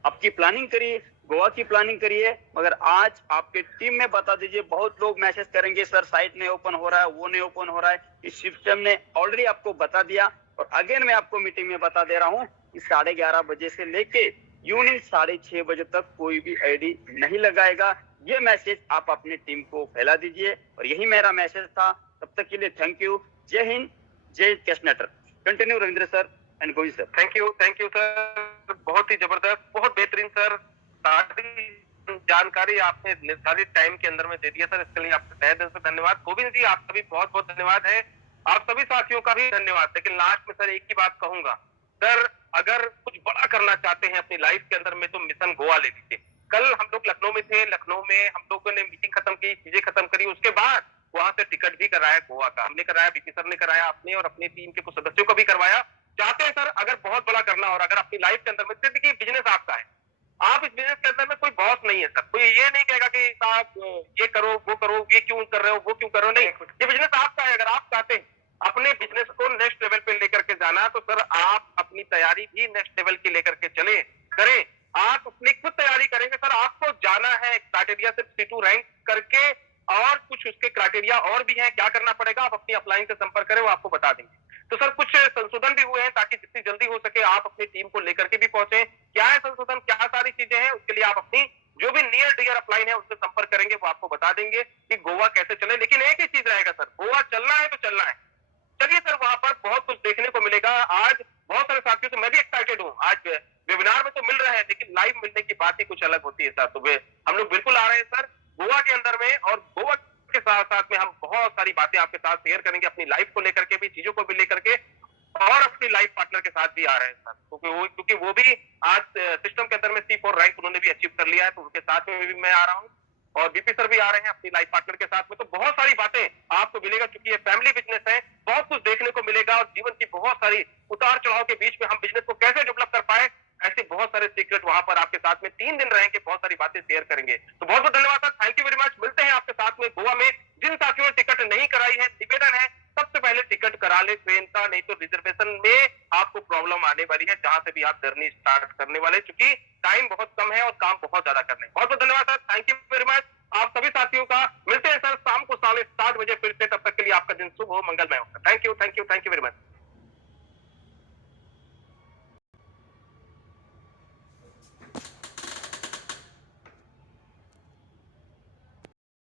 आपकी प्लानिंग करिए, गोवा की प्लानिंग करिए, मगर आज आपके टीम में बता दीजिए, बहुत लोग मैसेज करेंगे सर साइट नहीं ओपन हो रहा है, वो नहीं ओपन हो रहा है। इस सिस्टम ने ऑलरेडी आपको बता दिया और अगेन मैं आपको मीटिंग में बता दे रहा हूँ कि 11:30 बजे से लेके इवनिंग 6:30 बजे तक कोई भी आईडी नहीं लगाएगा। ये मैसेज आप अपनी टीम को फैला दीजिए और यही मेरा मैसेज था। तब तक के लिए थैंक यू। जय हिंद, जय Cashnator. Continue Ravindra sir and Govind sir. Thank you sir, बहुत ही जबरदस्त, बहुत बेहतरीन सर। सारी जानकारी आपने निर्धारित टाइम के अंदर में दे दिया सर, इसके लिए आपका तहे दिल से धन्यवाद। गोविंद जी आपका भी बहुत बहुत धन्यवाद है, आप सभी साथियों का भी धन्यवाद। लेकिन लास्ट में सर एक ही बात कहूंगा, सर अगर कुछ बड़ा करना चाहते हैं अपनी लाइफ के अंदर में तो मिशन गोवा ले लीजिए। कल हम लोग लखनऊ में थे, लखनऊ में हम लोगों ने मीटिंग खत्म की, चीजें खत्म करी, उसके बाद वहां से टिकट भी कराया गोवा का, हमने कराया, बीपी सर ने कराया, अपने और अपनी टीम के कुछ सदस्यों को भी करवाया। चाहते हैं सर अगर बहुत बड़ा करना और अगर अपनी लाइफ के अंदर में, देखिए बिजनेस आपका है, आप इस बिजनेस के अंदर में कोई बॉस नहीं है सर, कोई ये नहीं कहेगा कि आप ये करो वो करो, ये क्यों कर रहे हो वो क्यों कर रहे हो, नहीं, ये बिजनेस आपका है। अगर आप चाहते हैं अपने बिजनेस को नेक्स्ट लेवल पे लेकर के जाना तो सर आप अपनी तैयारी भी नेक्स्ट लेवल की लेकर के चले करें। आप अपनी खुद तैयारी करेंगे सर, आपको जाना है क्राइटेरिया सिर्फ C2 रैंक करके, और कुछ उसके क्राइटेरिया और भी हैं, क्या करना पड़ेगा आप अपनी अपलाइन से संपर्क करें, वो आपको बता देंगे। तो सर कुछ संशोधन भी हुए हैं ताकि जितनी जल्दी हो सके आप अपनी टीम को लेकर के भी पहुंचे। क्या है संशोधन, क्या सारी चीजें हैं, उसके लिए आप अपनी जो भी नियर डियर अपलाइन है उससे संपर्क करेंगे, वो आपको बता देंगे कि गोवा कैसे चले। लेकिन एक ही चीज रहेगा सर, गोवा चलना है तो चलना है, चलिए सर, वहां पर बहुत कुछ देखने को मिलेगा। आज बहुत सारे साथियों से मैं भी एक्साइटेड हूँ, आज वेबिनार में तो मिल रहे हैं लेकिन लाइव मिलने की बात ही कुछ अलग होती है सर। तो हम लोग बिल्कुल आ रहे हैं सर गोवा के अंदर में, और गोवा के साथ साथ में हम बहुत सारी बातें आपके साथ शेयर करेंगे, अपनी लाइफ को लेकर के भी, चीजों को भी लेकर के, और अपनी लाइफ पार्टनर के साथ भी आ रहे हैं सर, क्योंकि वो भी आज सिस्टम के अंदर में C4 रैंक उन्होंने भी अचीव कर लिया है, तो उनके साथ में भी मैं आ रहा हूँ, और बीपी सर भी आ रहे हैं अपनी लाइफ पार्टनर के साथ में। तो बहुत सारी बातें आपको मिलेगा, क्योंकि ये फैमिली बिजनेस है, बहुत कुछ देखने को मिलेगा, और जीवन की बहुत सारी उतार चढ़ाव के बीच में हम बिजनेस को कैसे डेवलप कर पाए, ऐसे बहुत सारे सीक्रेट वहां पर आपके साथ में 3 दिन रहेंगे, बहुत सारी बातें शेयर करेंगे। तो बहुत बहुत धन्यवाद sir, thank you very much. मिलते हैं आपके साथ में गोवा में। जिन साथियों ने टिकट नहीं कराई है, निवेदन है सबसे पहले टिकट करा ले ट्रेन का, नहीं तो रिजर्वेशन में आपको प्रॉब्लम आने वाली है जहां से भी आप जर्नी स्टार्ट करने वाले, क्योंकि टाइम बहुत कम है और काम बहुत ज्यादा करने। बहुत बहुत धन्यवाद sir, thank you very much आप सभी साथियों का। मिलते हैं सर शाम को 7:30 बजे फिर से, तब तक के लिए आपका दिन शुभ हो, मंगलमय हो।